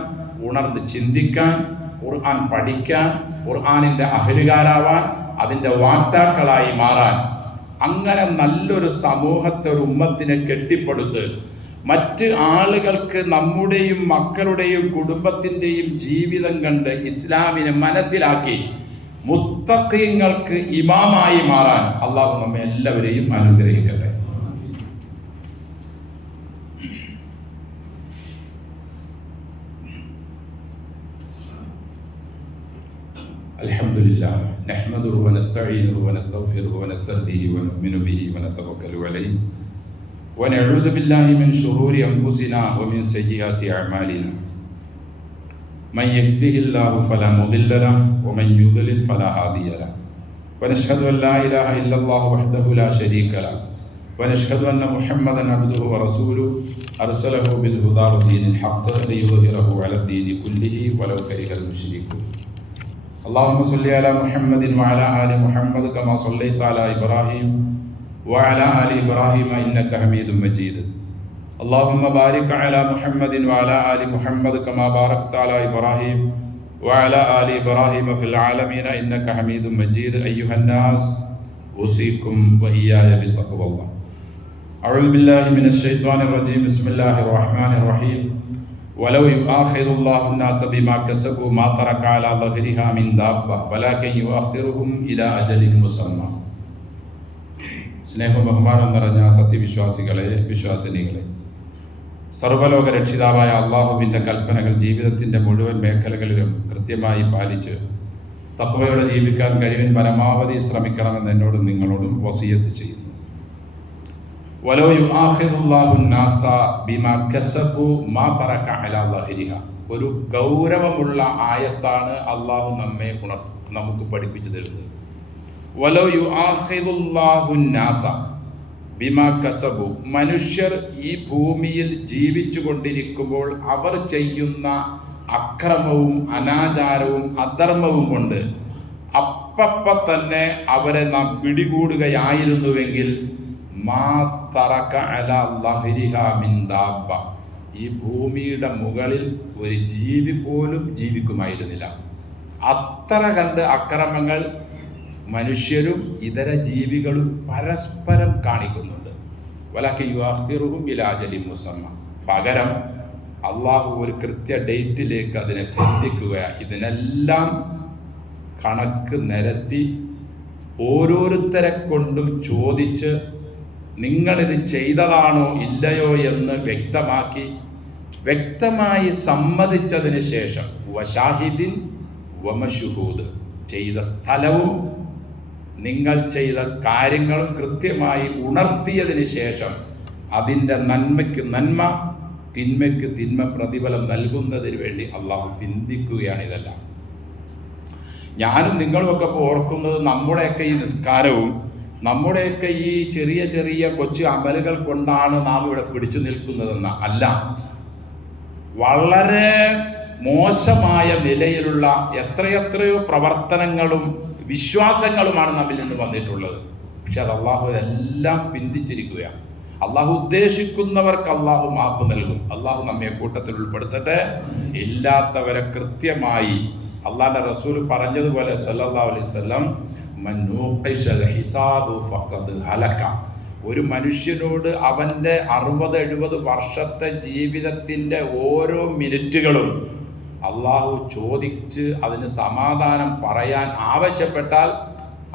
ഉണർന്ന് ചിന്തിക്കാൻ, ഖുർആൻ പഠിക്കാൻ, ഖുർആനിൻ്റെ അഹലുകാരാവാൻ, അതിൻ്റെ വാക്താക്കളായി മാറാൻ, അങ്ങനെ നല്ലൊരു സമൂഹത്തെ, ഒരു ഉമ്മത്തിനെ കെട്ടിപ്പടുത്ത് മറ്റ് ആളുകൾക്ക് നമ്മുടെയും മക്കളുടെയും കുടുംബത്തിൻ്റെയും ജീവിതം കണ്ട് ഇസ്ലാമിനെ മനസ്സിലാക്കി മുത്തഖീങ്ങൾക്ക് ഇമാമായി മാറാൻ അള്ളാഹു നമ്മെ എല്ലാവരെയും അനുഗ്രഹിക്കട്ടെ. അൽഹംദുലില്ലാഹ് നഹ്മദുഹു വനസ്തഈനുഹു വനസ്തഗ്ഫിറുഹു വനസ്തഹ്ദിഹി വനുഅ്മിനു ബിഹി വനതവക്കലു അലൈഹി വനഊദു ബില്ലാഹി മിൻ ശുറൂരി അൻഫുസിനാ വമിൻ സയ്യിആതി അഅ്മാലിനാ മൻ യഹ്ദിഹില്ലാഹു ഫലാ മുദില്ല ലഹു വമൻ യുദ്ലിൽ ഫലാ ഹാദിയ ലഹു വനശ്ഹദു അൻ ലാ ഇലാഹ ഇല്ലല്ലാഹു വഹ്ദഹു ലാ ശരീക ലഹു വനശ്ഹദു അന്ന മുഹമ്മദൻ അബ്ദുഹു വറസൂലുഹു അർസലഹു ബിൽ ഹുദാ വദീനിൽ ഹഖ് ലിയുദ്ഹിറഹു അലദ്ദീനി കുല്ലിഹി വലൗ കരിഹൽ മുശ്രികൂൻ. اللهم صل على محمد وعلى آل محمد كما صليت على إبراهيم وعلى آل إبراهيم إنك حميد مجيد. اللهم بارك على محمد وعلى آل محمد كما باركت على إبراهيم وعلى آل إبراهيم في العالمين إنك حميد مجيد. أيها الناس أوصيكم وإياي بتقوى الله. أعوذ بالله من الشيطان الرجيم. بسم الله الرحمن الرحيم. ولو يؤاخذ الله الناس بما كسبوا ما ترك على ظهرها من دابة ولكن يؤخرهم إلى أجل مسمى. സ്നേഹവും ബഹുമാനം നിറഞ്ഞ സത്യവിശ്വാസികളെ, വിശ്വാസിനികളെ, സർവ്വലോക രക്ഷിതാവായ അള്ളാഹുവിൻ്റെ കൽപ്പനകൾ ജീവിതത്തിൻ്റെ മുഴുവൻ മേഖലകളിലും കൃത്യമായി പാലിച്ച് തഖ്വയോടെ ജീവിക്കാൻ കഴിവിൻ പരമാവധി ശ്രമിക്കണമെന്ന് എന്നോടും നിങ്ങളോടും വസിയത്ത് ചെയ്യുന്നു. വലോ യുആഖിറുല്ലാഹു നാസ ബിമാ കസബു മാ തറക അലാ ളഹിരിഹ. ഒരു ഗൗരവമുള്ള ആയത്താണ് അള്ളാഹു നമുക്ക് പഠിപ്പിച്ചു തരുന്നത്. വലോ യുആഖിറുല്ലാഹു നാസ ബിമാ കസബു. മനുഷ്യർ ഈ ഭൂമിയിൽ ജീവിച്ചു കൊണ്ടിരിക്കുമ്പോൾ അവർ ചെയ്യുന്ന അക്രമവും അനാചാരവും അധർമ്മവും കൊണ്ട് അപ്പപ്പ തന്നെ അവരെ നാം പിടികൂടുകയായിരുന്നുവെങ്കിൽ മാ തറക അലാ ളഹിരിഹ മിൻ ദാബ്ബ. ഈ ഭൂമിയുടെ മുകളിൽ ഒരു ജീവി പോലും ജീവിക്കുമായിരുന്നില്ല. അത്ര കണ്ട് അക്രമങ്ങൾ മനുഷ്യരും ഇതര ജീവികളും പരസ്പരം കാണിക്കുന്നുണ്ട്. വലകിൻ യുഅഖിറുഹും ഇലാ അജലിൻ മുസമ്മ. പകരം അള്ളാഹു ഒരു കൃത്യ ഡേറ്റിലേക്ക് അതിനെ എത്തിക്കുകയാണ്. ഇതിനെല്ലാം കണക്ക് നിരത്തി ഓരോരുത്തരെ കൊണ്ടും ചോദിച്ച് നിങ്ങളിത് ചെയ്തതാണോ ഇല്ലയോ എന്ന് വ്യക്തമായി സമ്മതിച്ചതിന് ശേഷം വശാഹിദിൻ വമശുഹൂദ്, ചെയ്ത സ്ഥലവും നിങ്ങൾ ചെയ്ത കാര്യങ്ങളും കൃത്യമായി ഉണർത്തിയതിന് ശേഷം അതിൻ്റെ നന്മയ്ക്ക് നന്മ, തിന്മയ്ക്ക് തിന്മ പ്രതിഫലം നൽകുന്നതിന് വേണ്ടി അള്ളാഹു പിന്തിക്കുകയാണ്. ഇതെല്ലാം ഞാനും നിങ്ങളുമൊക്കെ ഓർക്കുന്നത് നമ്മുടെയൊക്കെ ഈ നിസ്കാരവും നമ്മുടെയൊക്കെ ഈ ചെറിയ ചെറിയ കൊച്ചു അമലുകൾ കൊണ്ടാണ് നാം ഇവിടെ പിടിച്ചു നിൽക്കുന്നതെന്ന അല്ല. വളരെ മോശമായ നിലയിലുള്ള എത്രയെത്രയോ പ്രവർത്തനങ്ങളും വിശ്വാസങ്ങളുമാണ് നമ്മിൽ നിന്ന് വന്നിട്ടുള്ളത്. പക്ഷെ അത് അള്ളാഹു എല്ലാം പിന്തിച്ചിരിക്കുകയാണ്. അള്ളാഹു ഉദ്ദേശിക്കുന്നവർക്ക് അള്ളാഹു മാപ്പ് നൽകും. അള്ളാഹു നമ്മെ കൂട്ടത്തിൽ ഉൾപ്പെടുത്തട്ടെ. ഇല്ലാത്തവരെ കൃത്യമായി അള്ളാഹുവിന്റെ റസൂൽ പറഞ്ഞതുപോലെ സല്ലല്ലാഹു അലൈഹി വസല്ലം മൻ നൂഖിശൽ ഹിസാബു ഫഖദ് ഹലക. ഒരു മനുഷ്യനോട് അവൻ്റെ 60-70 വർഷത്തെ ജീവിതത്തിൻ്റെ ഓരോ മിനിറ്റുകളും അള്ളാഹു ചോദിച്ച് അതിന് സമാധാനം പറയാൻ ആവശ്യപ്പെട്ടാൽ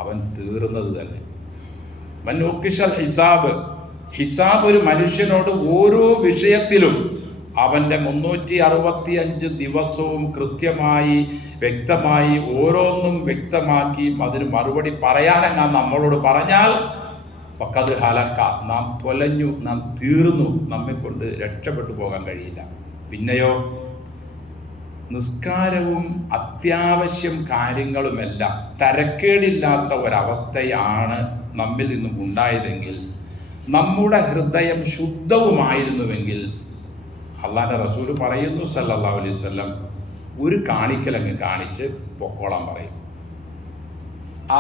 അവൻ തീർന്നത് തന്നെ. മൻ നൂഖിശൽ ഹിസാബ് ഒരു മനുഷ്യനോട് ഓരോ വിഷയത്തിലും അവൻ്റെ 365 ദിവസവും കൃത്യമായി വ്യക്തമായി ഓരോന്നും വ്യക്തമാക്കി അതിന് മറുപടി പറയാനെങ്ങാൻ നമ്മളോട് പറഞ്ഞാൽ ഫഖദ് ഹലക, നാം തൊലഞ്ഞു, നാം തീർന്നു, നമ്മെ കൊണ്ട് രക്ഷപ്പെട്ടു പോകാൻ കഴിയില്ല. പിന്നെയോ നിസ്കാരവും അത്യാവശ്യം കാര്യങ്ങളുമെല്ലാം തരക്കേടില്ലാത്ത ഒരവസ്ഥയാണ് നമ്മിൽ നിന്നും ഉണ്ടായതെങ്കിൽ, നമ്മുടെ ഹൃദയം ശുദ്ധവുമായിരുന്നുവെങ്കിൽ അള്ളാഹുവിന്റെ റസൂൽ പറയുന്നു സല്ലല്ലാഹു അലൈഹി വസല്ലം, ഒരു കാണിക്കലങ്ങ് കാണിച്ച് പൊക്കോളാൻ പറയും.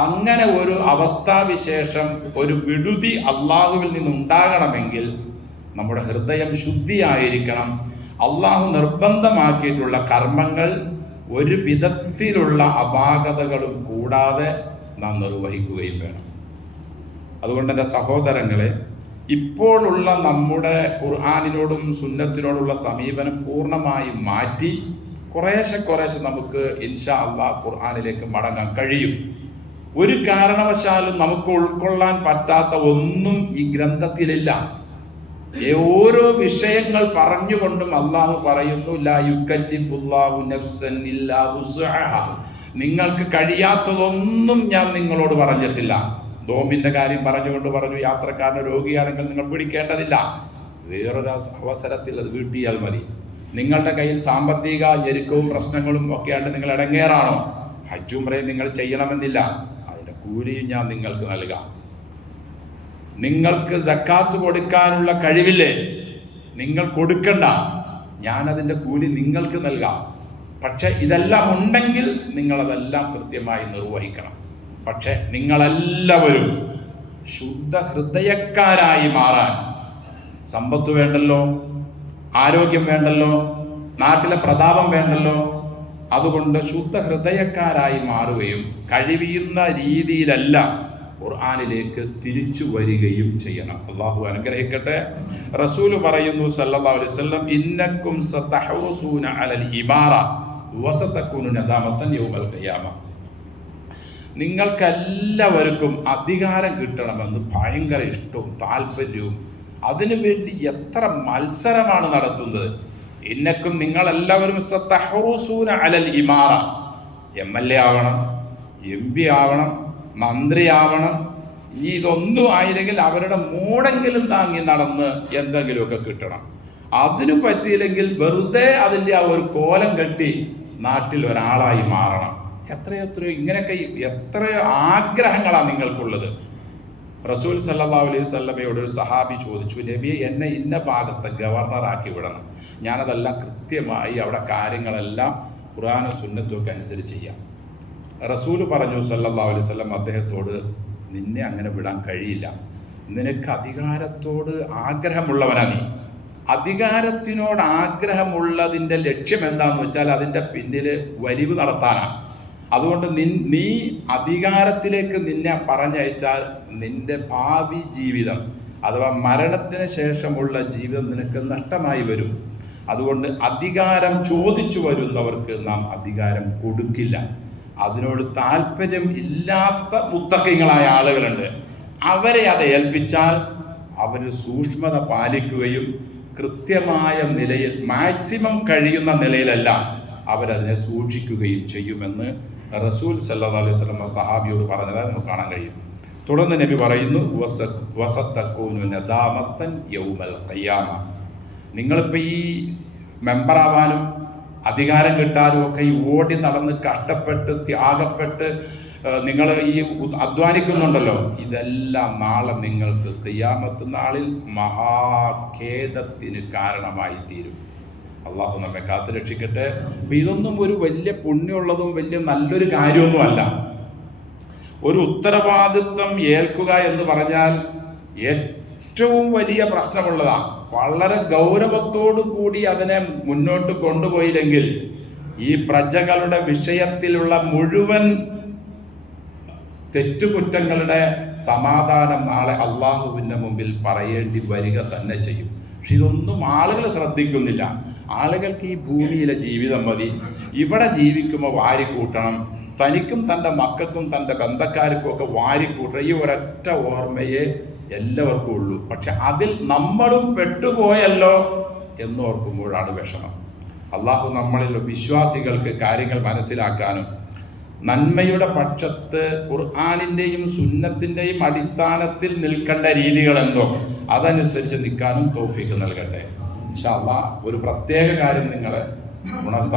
അങ്ങനെ ഒരു അവസ്ഥാവിശേഷം, ഒരു വിടുതി അള്ളാഹുവിൽ നിന്നുണ്ടാകണമെങ്കിൽ നമ്മുടെ ഹൃദയം ശുദ്ധിയായിരിക്കണം. അള്ളാഹു നിർബന്ധമാക്കിയിട്ടുള്ള കർമ്മങ്ങൾ ഒരു വിധത്തിലുള്ള അപാകതകളും കൂടാതെ നാം നിർവഹിക്കുകയും വേണം. അതുകൊണ്ട് എൻ്റെ സഹോദരങ്ങളെ, ഇപ്പോഴുള്ള നമ്മുടെ ഖുർആനിനോടും സുന്നത്തിനോടുള്ള സമീപനം പൂർണ്ണമായും മാറ്റി കുറേശ്ശെ നമുക്ക് ഇൻഷാ അല്ലാഹ് ഖുർആനിലേക്ക് മടങ്ങാൻ കഴിയും. ഒരു കാരണവശാലും നമുക്ക് ഉൾക്കൊള്ളാൻ പറ്റാത്ത ഒന്നും ഈ ഗ്രന്ഥത്തിലില്ല. ഓരോ വിഷയങ്ങൾ പറഞ്ഞുകൊണ്ടും അള്ളാഹു പറയുന്നു, ലാ യുകല്ലിഫുല്ലാഹു നഫ്സൻ ഇല്ലാ വുസ്അഹാ, നിങ്ങൾക്ക് കഴിയാത്തതൊന്നും ഞാൻ നിങ്ങളോട് പറഞ്ഞിട്ടില്ല. നോമ്പിന്റെ കാര്യം പറഞ്ഞുകൊണ്ട് പറഞ്ഞു, യാത്രക്കാരന് രോഗിയാണെങ്കിൽ നിങ്ങൾ പിടിക്കേണ്ടതില്ല, വേറൊരു അവസരത്തിൽ അത് വീട്ടിയാൽ മതി. നിങ്ങളുടെ കയ്യിൽ സാമ്പത്തിക ഞെരുക്കവും പ്രശ്നങ്ങളും ഒക്കെയായിട്ട് നിങ്ങൾ ഇടങ്ങേറാണോ, ഹജ്ജ് ഉംറയും നിങ്ങൾ ചെയ്യണമെന്നില്ല, അതിന്റെ കൂലിയും ഞാൻ നിങ്ങൾക്ക് നൽകാം. നിങ്ങൾക്ക് സക്കാത്ത് കൊടുക്കാനുള്ള കഴിവില്ലേ, നിങ്ങൾ കൊടുക്കണ്ട, ഞാനതിൻ്റെ കൂലി നിങ്ങൾക്ക് നൽകാം. പക്ഷെ ഇതെല്ലാം ഉണ്ടെങ്കിൽ നിങ്ങളതെല്ലാം കൃത്യമായി നിർവഹിക്കണം. പക്ഷെ നിങ്ങളെല്ലാവരും ശുദ്ധ ഹൃദയക്കാരായി മാറാൻ സമ്പത്ത് വേണ്ടല്ലോ, ആരോഗ്യം വേണ്ടല്ലോ, നാട്ടിലെ പ്രതാപം വേണ്ടല്ലോ. അതുകൊണ്ട് ശുദ്ധ ഹൃദയക്കാരായി മാറുകയും കഴിയുന്ന രീതിയിലെല്ലാം ഖുർആനിലേക്ക് തിരിച്ചു വരികയും ചെയ്യണം. അള്ളാഹു അനുഗ്രഹിക്കട്ടെ. റസൂല് പറയുന്നു സല്ലല്ലാഹു അലൈഹി വസല്ലം, ഇന്നക്കും സതഹറുസൂന അലൽ ഇമാറ വസതകൂനു നദാമത്തൻ യൗമൽ ഖിയാമ. നിങ്ങൾക്കെല്ലാവർക്കും അധികാരം കിട്ടണമെന്ന് ഭയങ്കര ഇഷ്ടവും താല്പര്യവും, അതിനുവേണ്ടി എത്ര മത്സരമാണ് നടത്തുന്നത്. ഇന്നക്കും നിങ്ങളെല്ലാവരും സതഹറുസൂന അലൽ ഇമാറ, MLA ആവണം, MP ആവണം, മന്ത്രിയാവണം. ഇനി ഇതൊന്നും ആയില്ലെങ്കിൽ അവരുടെ മൂടെങ്കിലും താങ്ങി നടന്ന് എന്തെങ്കിലുമൊക്കെ കിട്ടണം. അതിനു പറ്റിയില്ലെങ്കിൽ വെറുതെ അതിൻ്റെ ആ ഒരു കോലം കെട്ടി നാട്ടിൽ ഒരാളായി മാറണം. എത്രയോ ഇങ്ങനെയൊക്കെ എത്രയോ ആഗ്രഹങ്ങളാണ് നിങ്ങൾക്കുള്ളത്. റസൂൽ സല്ലല്ലാഹു അലൈഹി വസല്ലമയോട് ഒരു സഹാബി ചോദിച്ചു, നബിയെ, എന്നെ ഇന്ന ഭാഗത്തെ ഗവർണറാക്കി വിടണം, ഞാനതെല്ലാം കൃത്യമായി അവിടെ കാര്യങ്ങളെല്ലാം ഖുർആനും സുന്നത്തുമൊക്കെ അനുസരിച്ച് ചെയ്യാം. റസൂൽ പറഞ്ഞു സല്ലല്ലാഹു അലൈഹി വസല്ലം അദ്ദേഹത്തോട്, നിന്നെ അങ്ങനെ വിടാൻ കഴിയില്ല, നിനക്ക് അധികാരത്തോട് ആഗ്രഹമുള്ളവനാ നീ. അധികാരത്തിനോട് ആഗ്രഹമുള്ളതിൻ്റെ ലക്ഷ്യം എന്താണെന്ന് വെച്ചാൽ അതിൻ്റെ പിന്നിൽ വലിവ് നടത്താനാണ്. അതുകൊണ്ട് നീ അധികാരത്തിലേക്ക് നിന്നെ പറഞ്ഞയച്ചാൽ നിന്റെ ഭാവി ജീവിതം അഥവാ മരണത്തിന് ശേഷമുള്ള ജീവിതം നിനക്ക് നഷ്ടമായി വരും. അതുകൊണ്ട് അധികാരം ചോദിച്ചു വരുന്നവർക്ക് നാം അധികാരം കൊടുക്കില്ല. അതിനോട് താല്പര്യം ഇല്ലാത്ത മുത്തഖീങ്ങളായ ആളുകളുണ്ട്, അവരെ അത് ഏൽപ്പിച്ചാൽ അവർ സൂക്ഷ്മത പാലിക്കുകയും കൃത്യമായ നിലയിൽ മാക്സിമം കഴിയുന്ന നിലയിലെല്ലാം അവരതിനെ സൂക്ഷിക്കുകയും ചെയ്യുമെന്ന് റസൂൽ സല്ലല്ലാഹു അലൈഹി വസല്ലം സഹാബിയോട് പറഞ്ഞതായി നമുക്ക് കാണാൻ കഴിയും. തുടർന്ന് നബി പറയുന്നു, വസതകൂനു നദാമത്തൻ യൗമൽ ഖിയാമ. നിങ്ങളിപ്പോൾ ഈ മെമ്പറാവാനും അധികാരം കിട്ടാനും ഒക്കെ ഈ ഓടി നടന്ന് കഷ്ടപ്പെട്ട് ത്യാഗപ്പെട്ട് നിങ്ങൾ ഈ അധ്വാനിക്കുന്നുണ്ടല്ലോ, ഇതെല്ലാം നാളെ നിങ്ങൾക്ക് ഖിയാമത്ത് നാളിൽ മഹാഖേദത്തിന് കാരണമായി തീരും. അള്ളാഹു നമ്മെ കാത്തു രക്ഷിക്കട്ടെ. അപ്പം ഇതൊന്നും ഒരു വലിയ പുണ്യമുള്ളതും വലിയ നല്ലൊരു കാര്യമൊന്നുമല്ല. ഒരു ഉത്തരവാദിത്വം ഏൽക്കുക എന്ന് പറഞ്ഞാൽ ഏറ്റവും വലിയ പ്രശ്നമുള്ളതാണ്. വളരെ ഗൗരവത്തോടു കൂടി അതിനെ മുന്നോട്ട് കൊണ്ടുപോയില്ലെങ്കിൽ ഈ പ്രജകളുടെ വിഷയത്തിലുള്ള മുഴുവൻ തെറ്റുകുറ്റങ്ങളുടെ സമാധാനം നാളെ അള്ളാഹുവിൻ്റെ മുമ്പിൽ പറയേണ്ടി വരിക തന്നെ ചെയ്യും. പക്ഷെ ഇതൊന്നും ആളുകൾ ശ്രദ്ധിക്കുന്നില്ല. ആളുകൾക്ക് ഈ ഭൂമിയിലെ ജീവിതം മതി, ഇവിടെ ജീവിക്കുമ്പോൾ വാരിക്കൂട്ടണം, തനിക്കും തൻ്റെ മക്കൾക്കും തൻ്റെ ബന്ധക്കാർക്കും ഒക്കെ വാരിക്കൂട്ടണം, ഈ ഒരൊറ്റ ഓർമ്മയെ എല്ലാവർക്കും ഉള്ളൂ. പക്ഷെ അതിൽ നമ്മളും പെട്ടുപോയല്ലോ എന്നോർക്കുമ്പോഴാണ് വിഷമം. അള്ളാഹു നമ്മളിൽ വിശ്വാസികൾക്ക് കാര്യങ്ങൾ മനസ്സിലാക്കാനും നന്മയുടെ പക്ഷത്ത് ഖുർആനിൻ്റെയും സുന്നത്തിൻ്റെയും അടിസ്ഥാനത്തിൽ നിൽക്കേണ്ട രീതികൾ എന്തോ അതനുസരിച്ച് നിൽക്കാനും തൗഫീഖ് നൽകട്ടെ. ഇൻഷാ അല്ലാഹ് ഒരു പ്രത്യേക കാര്യം നിങ്ങളെ ഉണർത്താൻ